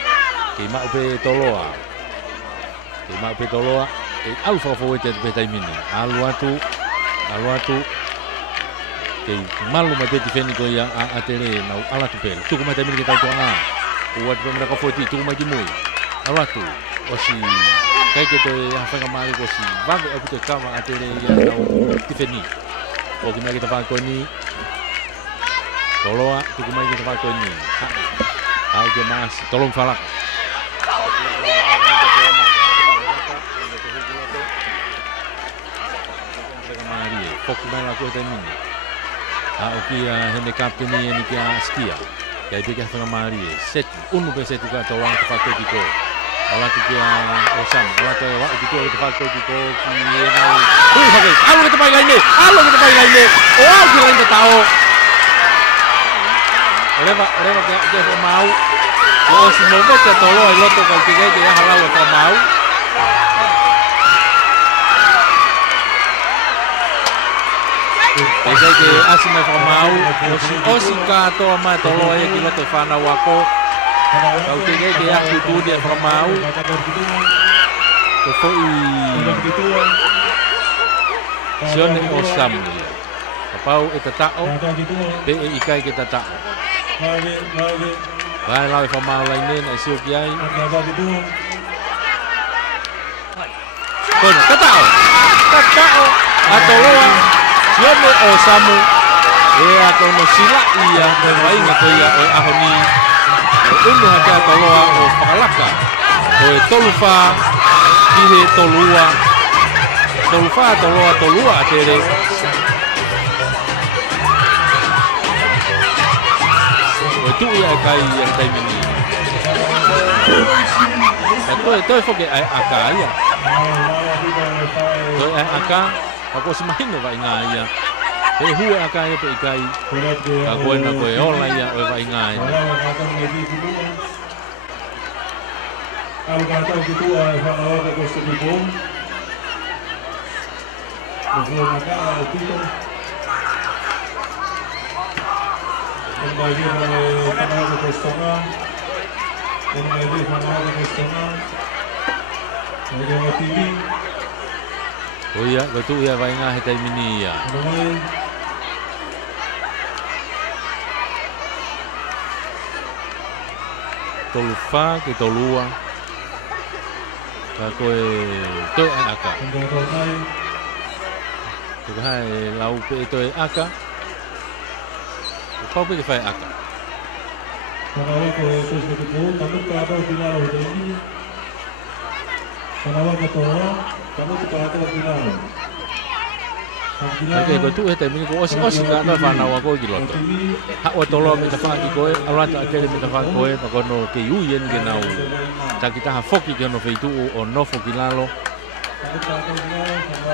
ke ma upe toloa e alfa fo te pe taimini alu atu ke malu ma te feni ko ya a tere na ala tu pe tu ko ma taimini ke tau a o wat pe ka fo ti tu ma ki mui alu atu o si kai ke te ha fa mari ko si va ko te kama a tere ya na ti feni o ki ma ke ta fa ko ni toloa tu ko ma ke ta fa ko ni ha au ke mas tolong falak foku mai la koe taimini. O kia hene kapteni e ni kia skia. Kia i peke hawhanga maari e. Seti, unu pe seti ka tau wanga te whakoi ki ko. Alatu kia o sam. Alatu e wau ki ko e te whakoi ki ko. Ki e nau. Hui whakoi. Alo ke te pai laine. Alo ke te pai laine. O au ki laine tao. Rewa kia whamau. O si mo vete toloa i loto kau ki gai ke aha lau e whamau. E kai ke asi mai whamau, osi katoa mai toloa e ki loto whanau ako. Kau te kai ke aku tūni e whamau. Ke fwoi sione o samu. Kapau e tatao, pe e ikai ke tatao. Vai lau e whamau lai nena e siu ki ai. Kona, tatao! Tatao! A toloa! Sione o samu e a tono sila ia me wainga ko ia o ahoni e unu hake a toloa o whakalaka o e toluwha ki he tolua tolua a tere o e tu ia e kai ia taimini e toi whoke ai aka ia toi ai aka ako si mahino vai nga ia e hua aka ia pe ikai ka koe na koe ola ia o vai nga ia Al kata ki tua e whanau ka koe staki pō o fo maka o tito o mai vi whanau ka koe stonga o mai vi whanau ka koe stonga o mai vi TV o ia, ko tu ia vai ngā he taimini ia. Tolu whā ke tolua. Ka koe toi ai aka. Ko ka hae lau pe toi aka. Ko pau pe ke whai aka. Whanau ko e koe staki pō, tanu ka atau pinaro he taimini. Whanau ka toa. Oke, ko tu hete mini ko osi ka na whanau ako ki loto. Ha o tolo me ta whaki koe, alata atere me ta whaki koe, pa kono ke uien ke nau. Ta ki taha whoki ke ono wheitu o nofo ki lalo.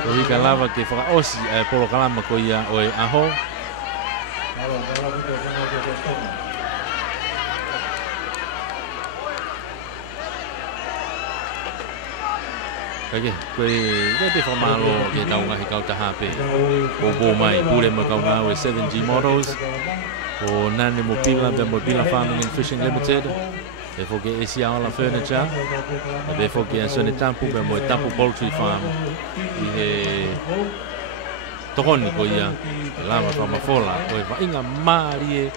O hika lava ke whaka osi polo kalama ko ia o e aho. Kage, koe te whamalo ke taunga he kautahape. O mai, pure mo kaunga o 7G Models. O nane mo pila Farming and Fishing Limited. Be foke Esiaola Furniture. Be foke Sone Tampu, be mo Tampu Poultry Farm. I he tohoni ko ia, lama whamafola, koe wainga maarie,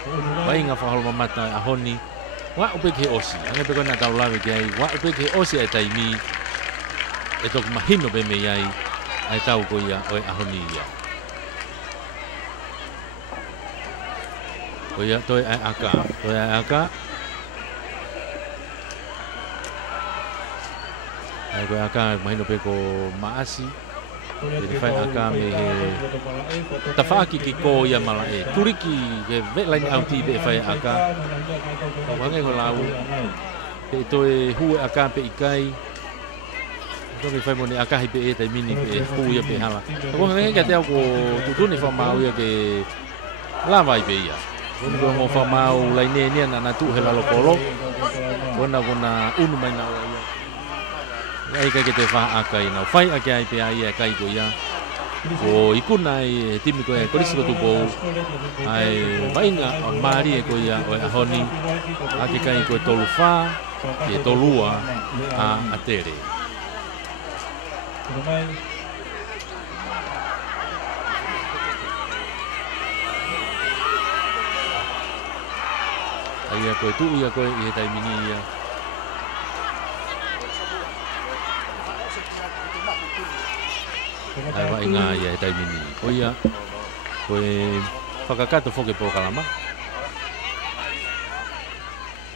wainga whaholma mata a honi. Wa upeke he osi, anga peko na tau lawe ki ai, wa upeke he osi ai taimi. E toku mahino be mei ai, ai tau ko ia, oe ahoni ia. Ko ia, toi ai aka. Ai koe aka, mahino pe ko maasi. Jadi fai aka me he tafaki ki ko ia mala e. Turiki ke ve lain au ti be fai aka. Wangai ko lau. Pe toi hu aka pe ikai. Ko me fai moni aka hi pe e tai mini pe hu ia pe hala. Ko ngai ka te ko tutuni fa mau ia ke lava i pe ia. Ko mo fa mau lain ni na tu he la lokolo. Bona unu mai na ia. Ai ka ke te wha aka ina. Whai ake ai pe ai e kai ko ia. O ikuna i timi ko e korisi ko tupo. Ai wainga o maari e ko ia o e ahoni. Ake kai ko e tolu wha, e tolua a atere. Ai a ko e tuu ia ko e he taimini ia. Ai wa inga ia e taimini. O ia, koe whakakato whoke po kalama.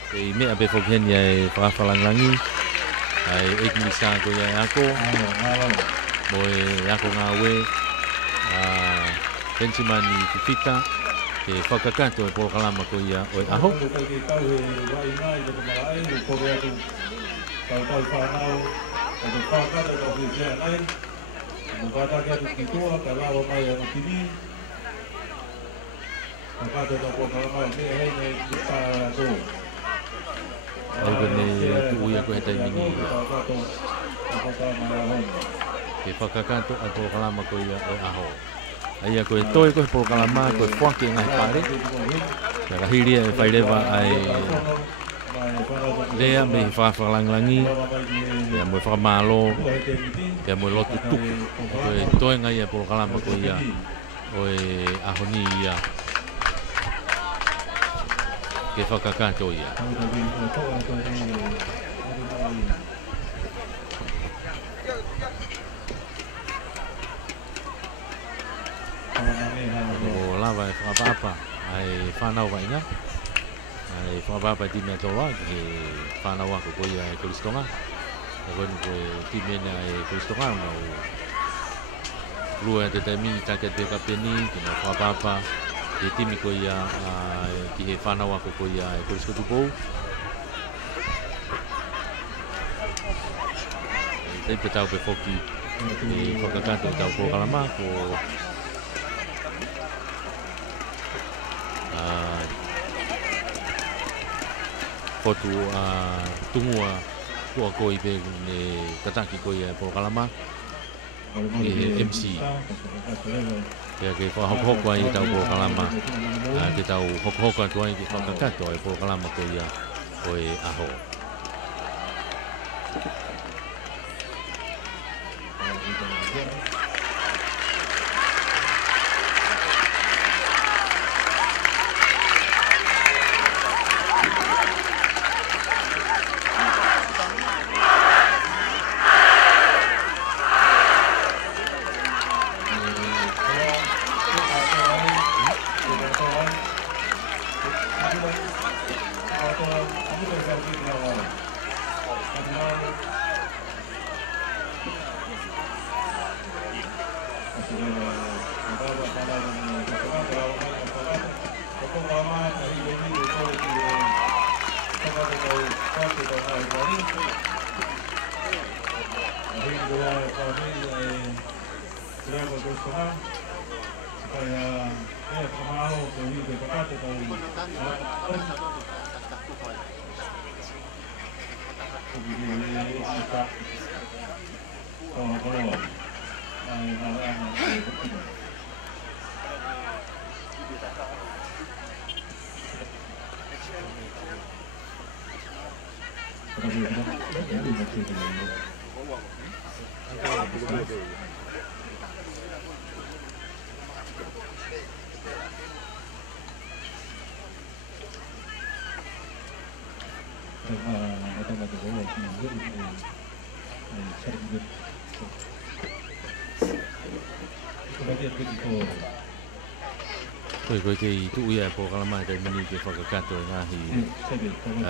Kei mea pe whoke heni ai whakawhalanglangi. Ai ekini sa ko ia e ako. Mo e ako ngā we. Pensimani Fifita. Ke whakakato e po kalama ko ia o e aho. Mukata kia tu kitua, ka lawa mai anu tini. Mukata tu po kalama ni hei nei kita tu. Ai kone tu ia ko he taimini ia. Ke whakakato a po kalama ko ia o e aho. Ai a koe toi koe po kalama, koe whake ngai pare. Ka hiria e whairewa ai lea me whawhalanglangi. Ia mo whamalo. Ia mo lotu tuku. Koe toi ngai e po kalama ko ia. O e ahoni ia. Ke whakakato ia. O lava e whakapapa ai whanau wainga. Ai whakapapa ti mea toa ke whanau ako ko ia e Koristonga. E koe nuko e ti mea e Koristonga o rua e te taimini take te kapeni ke na whakapapa e timi ko ia ki he whanau ako ko ia e Koriskotupou. Tei pe tau pe whoki e whakakato tau po kalama ko fotu tungua tua koi pe ne tataki koi e po kalama e MC ya ke fa hoko ai tau po kalama te tau hoko tua i ki whakakato e po kalama koi ia o e aho. Koe ke tu ia po kala mai kai mani ke whakakato e ngahi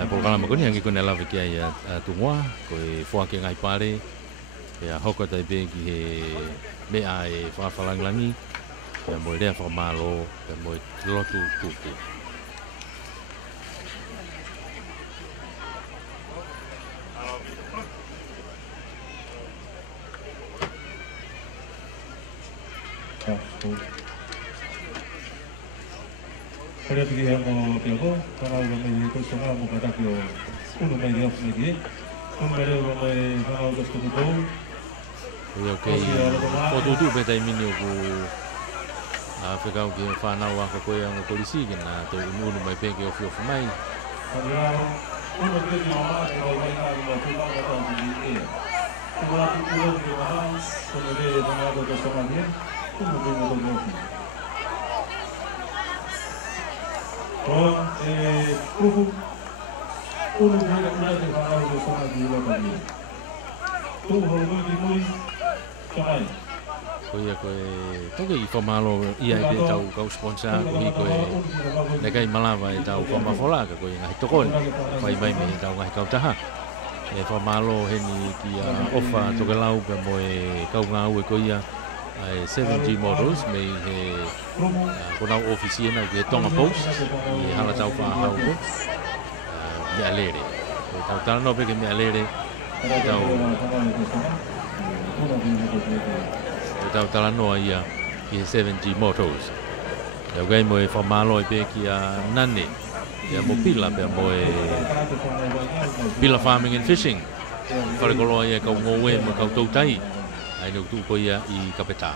po kala makoni angi kone lawe ki ai a tungoa koe fua ke ngai pare e a hoko tai pe ki he mea e whawhalanglangi e a moe rea whamalo e a moe lotu tuke Kaya tinggi mo tiago, karena udah may kusuma mo kata kyo, uno may diop lagi, uno may diop may karena udah setuju. Okay, o tutu betai mini ku Afrika ke whanau a koe ang polisi ke na te unu mai peke o fio mai. Kaya uno ke ni mama ke o mai na mo tuba ka ta ni e. Kuwa tu ulo ke mama, uno de tama ko ko sama dia, uno ke mo mo. Oh, uno ke na de whanau ko sama dia lo ka dia. Tu ho mo ni mo samai. Koe toke I whamalo ia I te tau kau sponsor ko hi koe nekai malawa e tau whamafola ka koe ngahi tokone whai mai me tau ngahi kau taha e whamalo heni ki a ofa toke lau ka moe kau ngā ue ko ia ai 7G models me he konau ofisi ena ki he tonga post I hala tau whahau ko mea lere tau tala no peke mea lere tau tala noa ia ki he 7G Motors. Ia gai moe whamalo I pe ki a nane. Ia mo pila pe moe pila farming and fishing. Wharekoloa ia kau ngoe mo kau tautai. Ai nuk tuko ia I kapeta.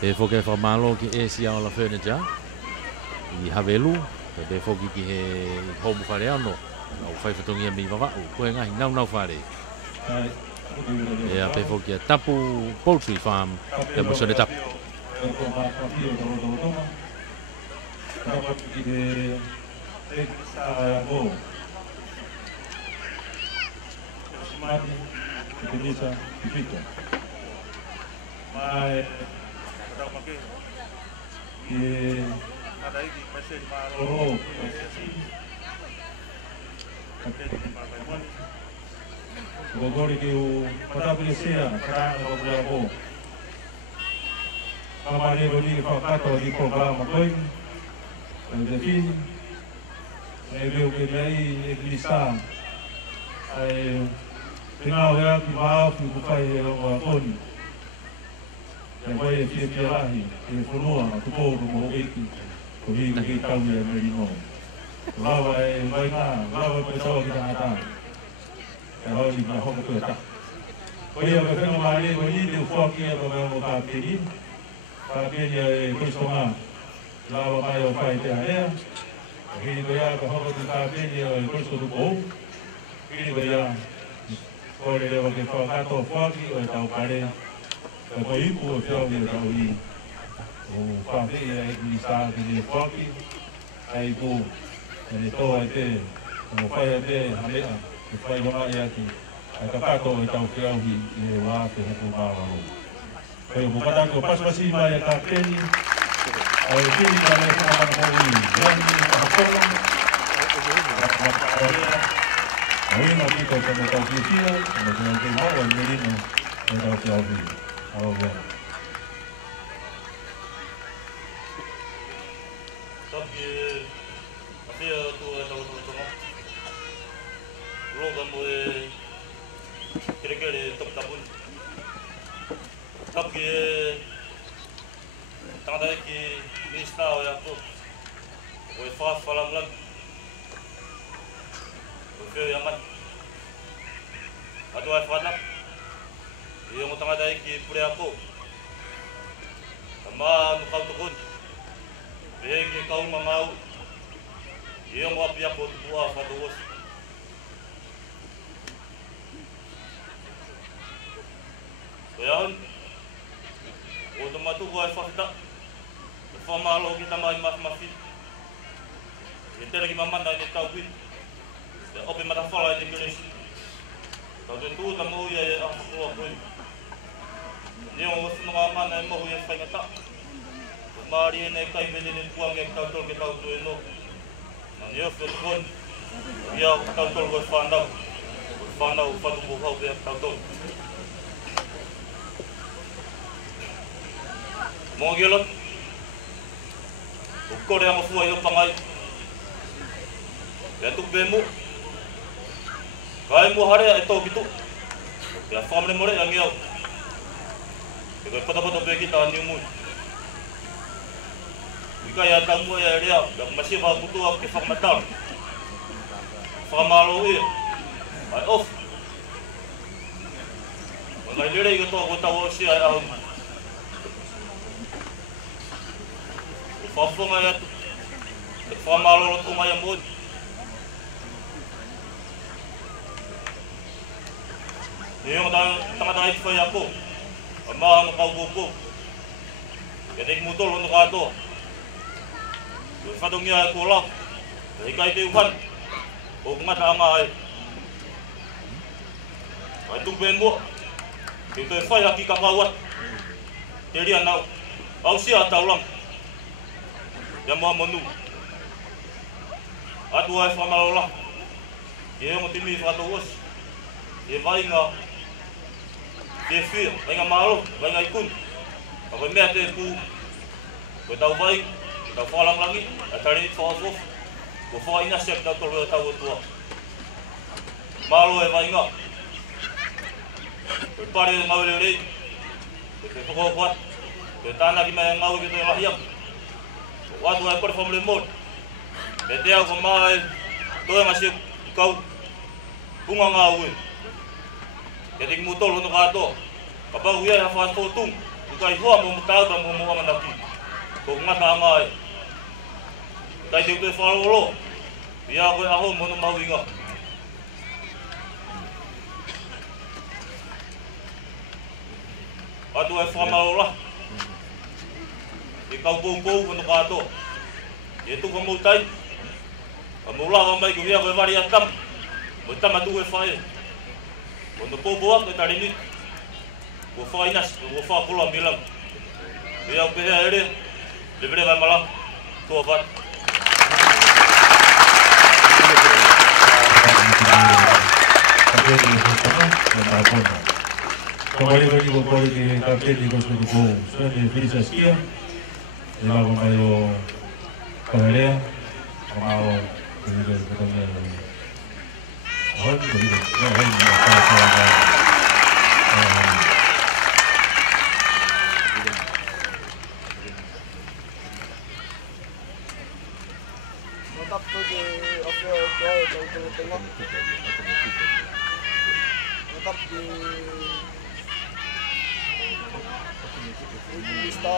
E whoke whamalo ki e si la furniture. I Havelu. Pe whoki ki he home whareano. Au whaifatongia mi wawau. Koe ngahi nau whare. E a pefo ki a tapu poultry farm e musone tapu. Gogori ke o patapile sea karanga o bravo. Kamare goli ke whakato di programa koe. O de fin. E veo ke lei e glisa. Ai pinao ya ki mau ki kupai o koni. E koe e fie pialahi e funua tu poru mo eki. Ko hi ke tau ia merino. Lava e vai na, lava pe tau ki tangata. Kalau di mana hok tu tak. Kaya berkena mari ini di ufak ia bermain kapiri. Kapiri kusuma. Lawa mayo fai te ane. Ini kaya hok tu kapiri kusu tu ko. Ini kaya kau dia bagi fak atau fak ia tahu pare. Kau ibu tahu dia tahu ini. Oh kapiri bisa ini fak. Ibu ini tahu itu. Mau fai itu hamil. Fai no mai aqui. A kapato e tau que au e wa te hapu mawa. Pero mo pata ko pas pasi mai a kapeni. Ai kini ka le ka ko ni. Yani a kola. Ai no ki ko me tau ki sia, mo no te mo o menino. E tau que au vi. Au ve. Tapi dia tu tau Loga moe kira-kira top tapun. Tapi tangata ki minista o ya ko. O fa falam lang. O fe yaman. Atu ai falam. Iyo tangata ki pure ako. Tama no kau tukun. Begi kau mamau. Iyo mo apia ko tuwa fa dos. Bayan, untuk matu gua fakta, formal lagi tambah mafit. Kita lagi maman dah ni tahu pun, open mata fala di Indonesia. Tahu tu tamu ya aku pun. Dia orang semua maman yang mahu yang saya kata. Mari ni kai beli ni kuang yang tahu kita tahu tu eno. Dia pun dia tahu tu gua fandau fatu bukan dia tahu tu. Monggelot, ukor yang mafua itu pangai, itu bemu, kai mu hari itu gitu, ya family mure yang giau, itu pada begi tahan nyumun, jika ya tamu ya dia, dah masih bawa butuh apa formatal, formaloi, off, mengai dia itu aku tahu si ayah. Papung ayat, formal orang rumah yang bud. Ini yang tengah-tengah itu saya aku, amang kau buku. Jadi mutul untuk kado. Fatungnya aku lah, jika itu kan, umat amai. Itu bembo, itu saya kita kawat. Jadi anak, kau siapa tahu lang. Yang mau menu, aduh formal lah, dia mau timi fatos, dia baik ngah, dia feel, baik ngah malu, baik ngah ikut, apa ni ada tu, kita baik, kita falang lagi, atari fatos, kita ini siap dah tahu tua, malu baik ngah, pada ngau lelai, kita kuat, kita nak gimana ngau kita lahiam. Waktu aku perform remote, betul aku mai, tu masih kau bunga ngawin. Jadi mutul untuk kado, apa huya yang fast fotung, bukan huam memutau dan memua mendaki. Kau ngat amai, kaji tu follow lo, biar aku mau mau ingat. Waktu aku formal lah. Ikaw bumbu untuk kado, itu kemutai, kemulah ramai kuliah bervarian tam, betam atu wifi, untuk buat kita ini, wifi nas, wifi pulang bilang, dia punya ini, diberi malam, tua bat. Kembali bagi bopor di kapten di Kosmetikung, sudah di Frisa Skia. Dia lakukan mayo pengelia, mau kemudian ketemu. Kemudian, Tetap tu di tengok. Tetap di lista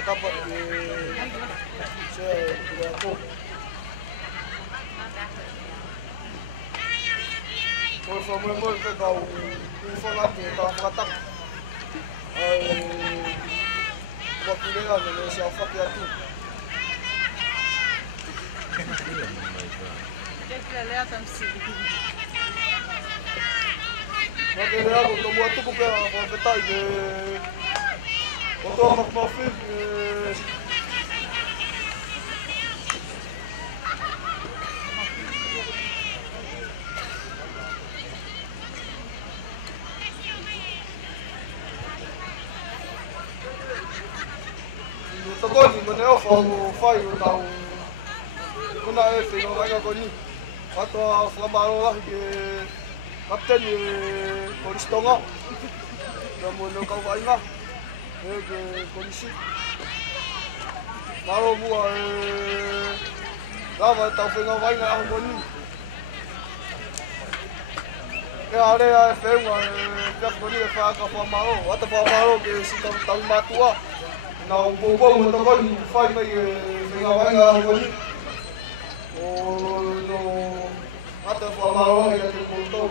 tetap di aku. Kalau formula ke kau informasi kau kata wakilnya Indonesia fakir tu. Wakilnya aku tu buat tu kupia apa betul je. Waktu amak mafik. Toko ni mana aku fai tahu. Kuna film lagi aku ni. Atau selama lah ke kapten di polis tonga. Pia mo no kau vai nga. Ke kondisi. Malo mua lava tau whenga vai nga ahu moni. Ke are a e whenga pia moni e whaaka whamaro. Wata whamaro ke si tau matua. Nā o bōbō mo takoi whai mai e whenga vai nga ahu moni. O no ata whamaro e te koutou.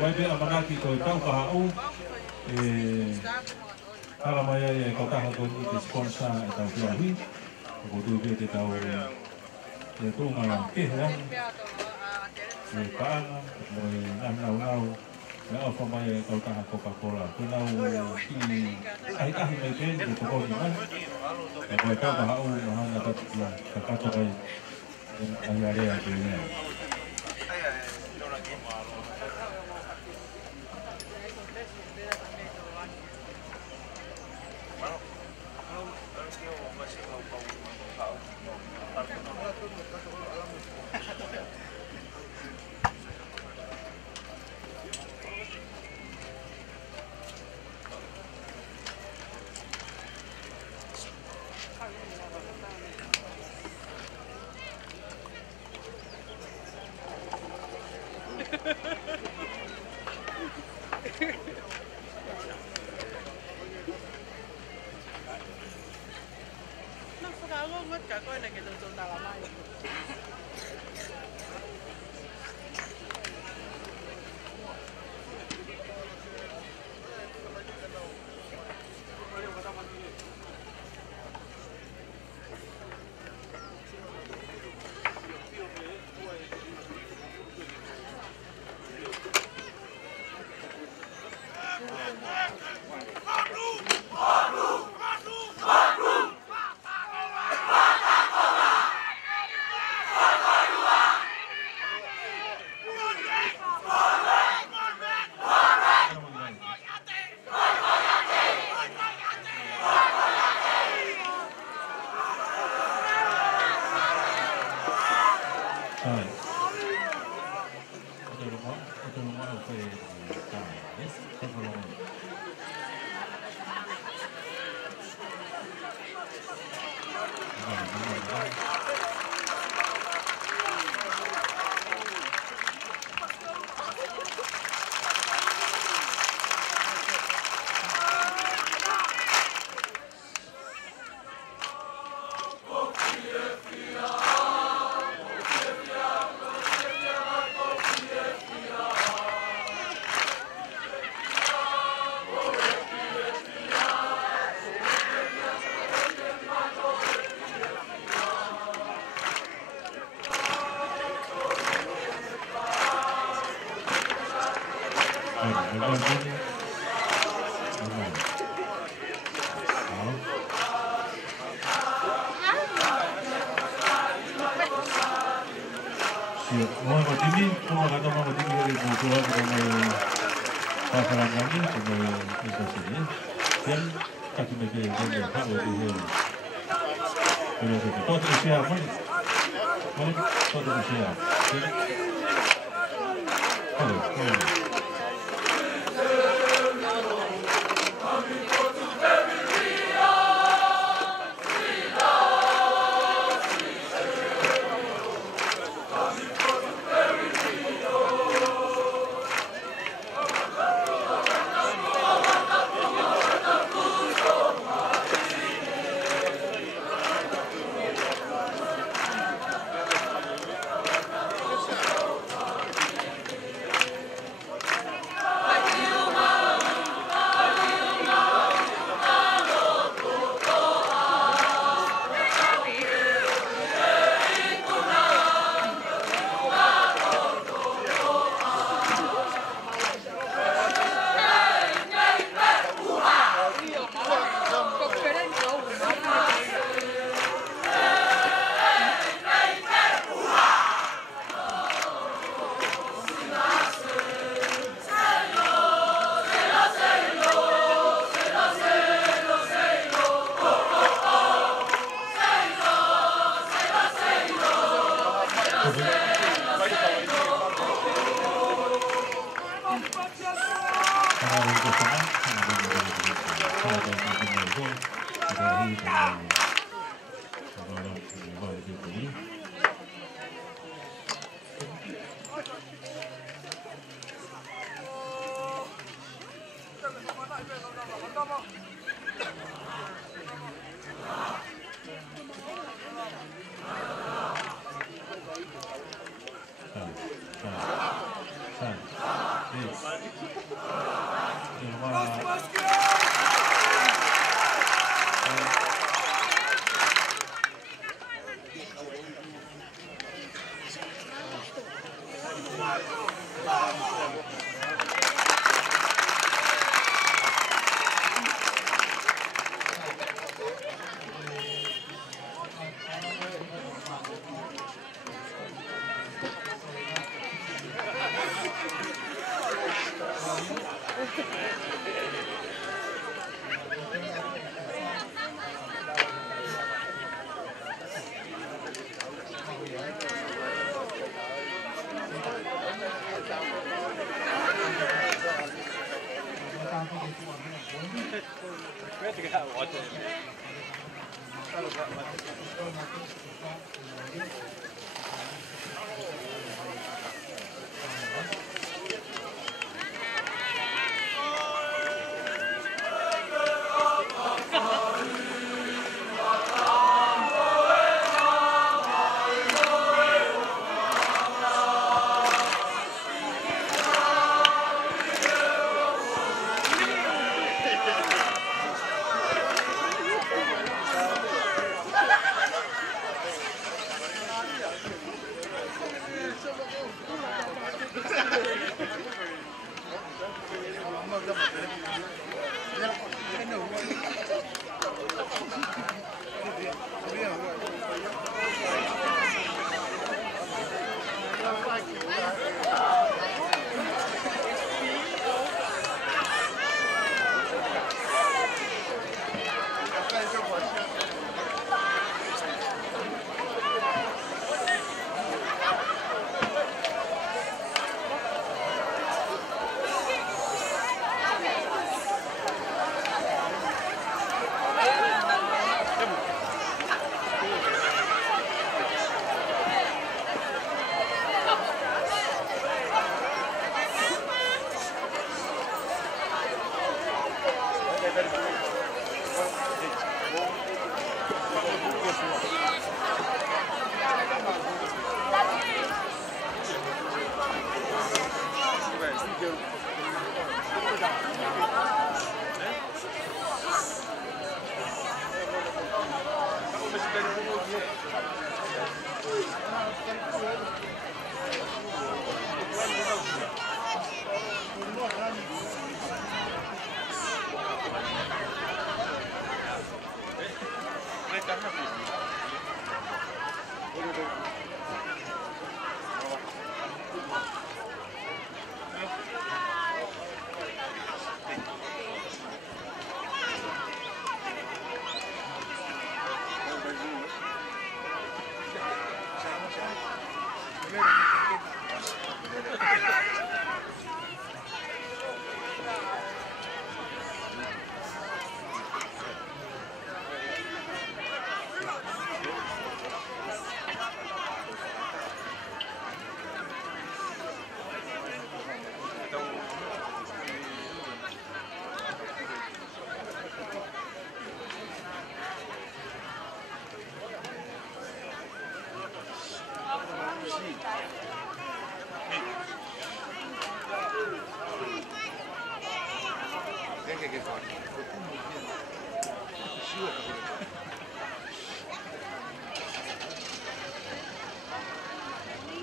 Wai pe amanaki ko tau ka hau ala mai e ko taha ko ni sponsor e tau kia hui ko tu pe te tau e tu ngala ke hang e paanga mo e nau me o fa mai e ko taha Coca-Cola ko nau ki ai tahi mai ke ko ko ni mai e ko tau ka hau mahanga ta ka ka kai ai area ke ni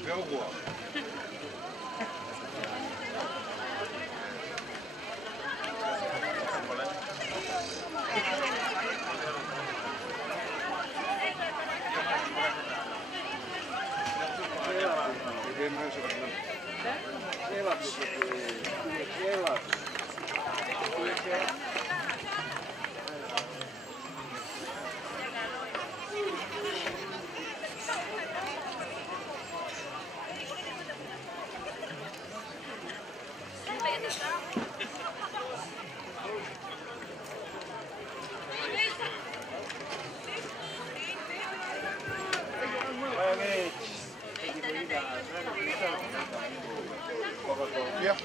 不要过。Yeah.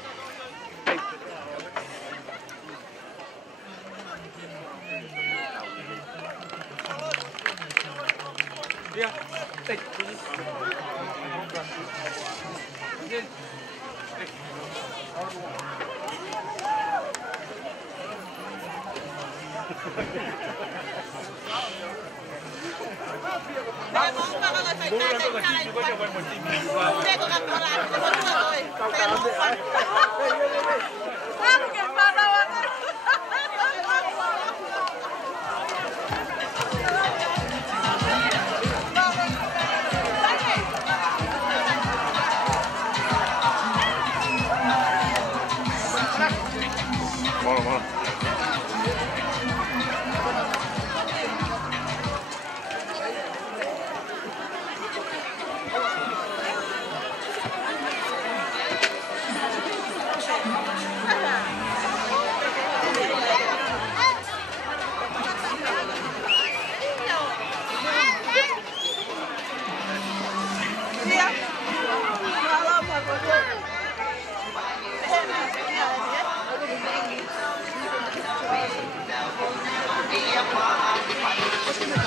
Iya, Pak.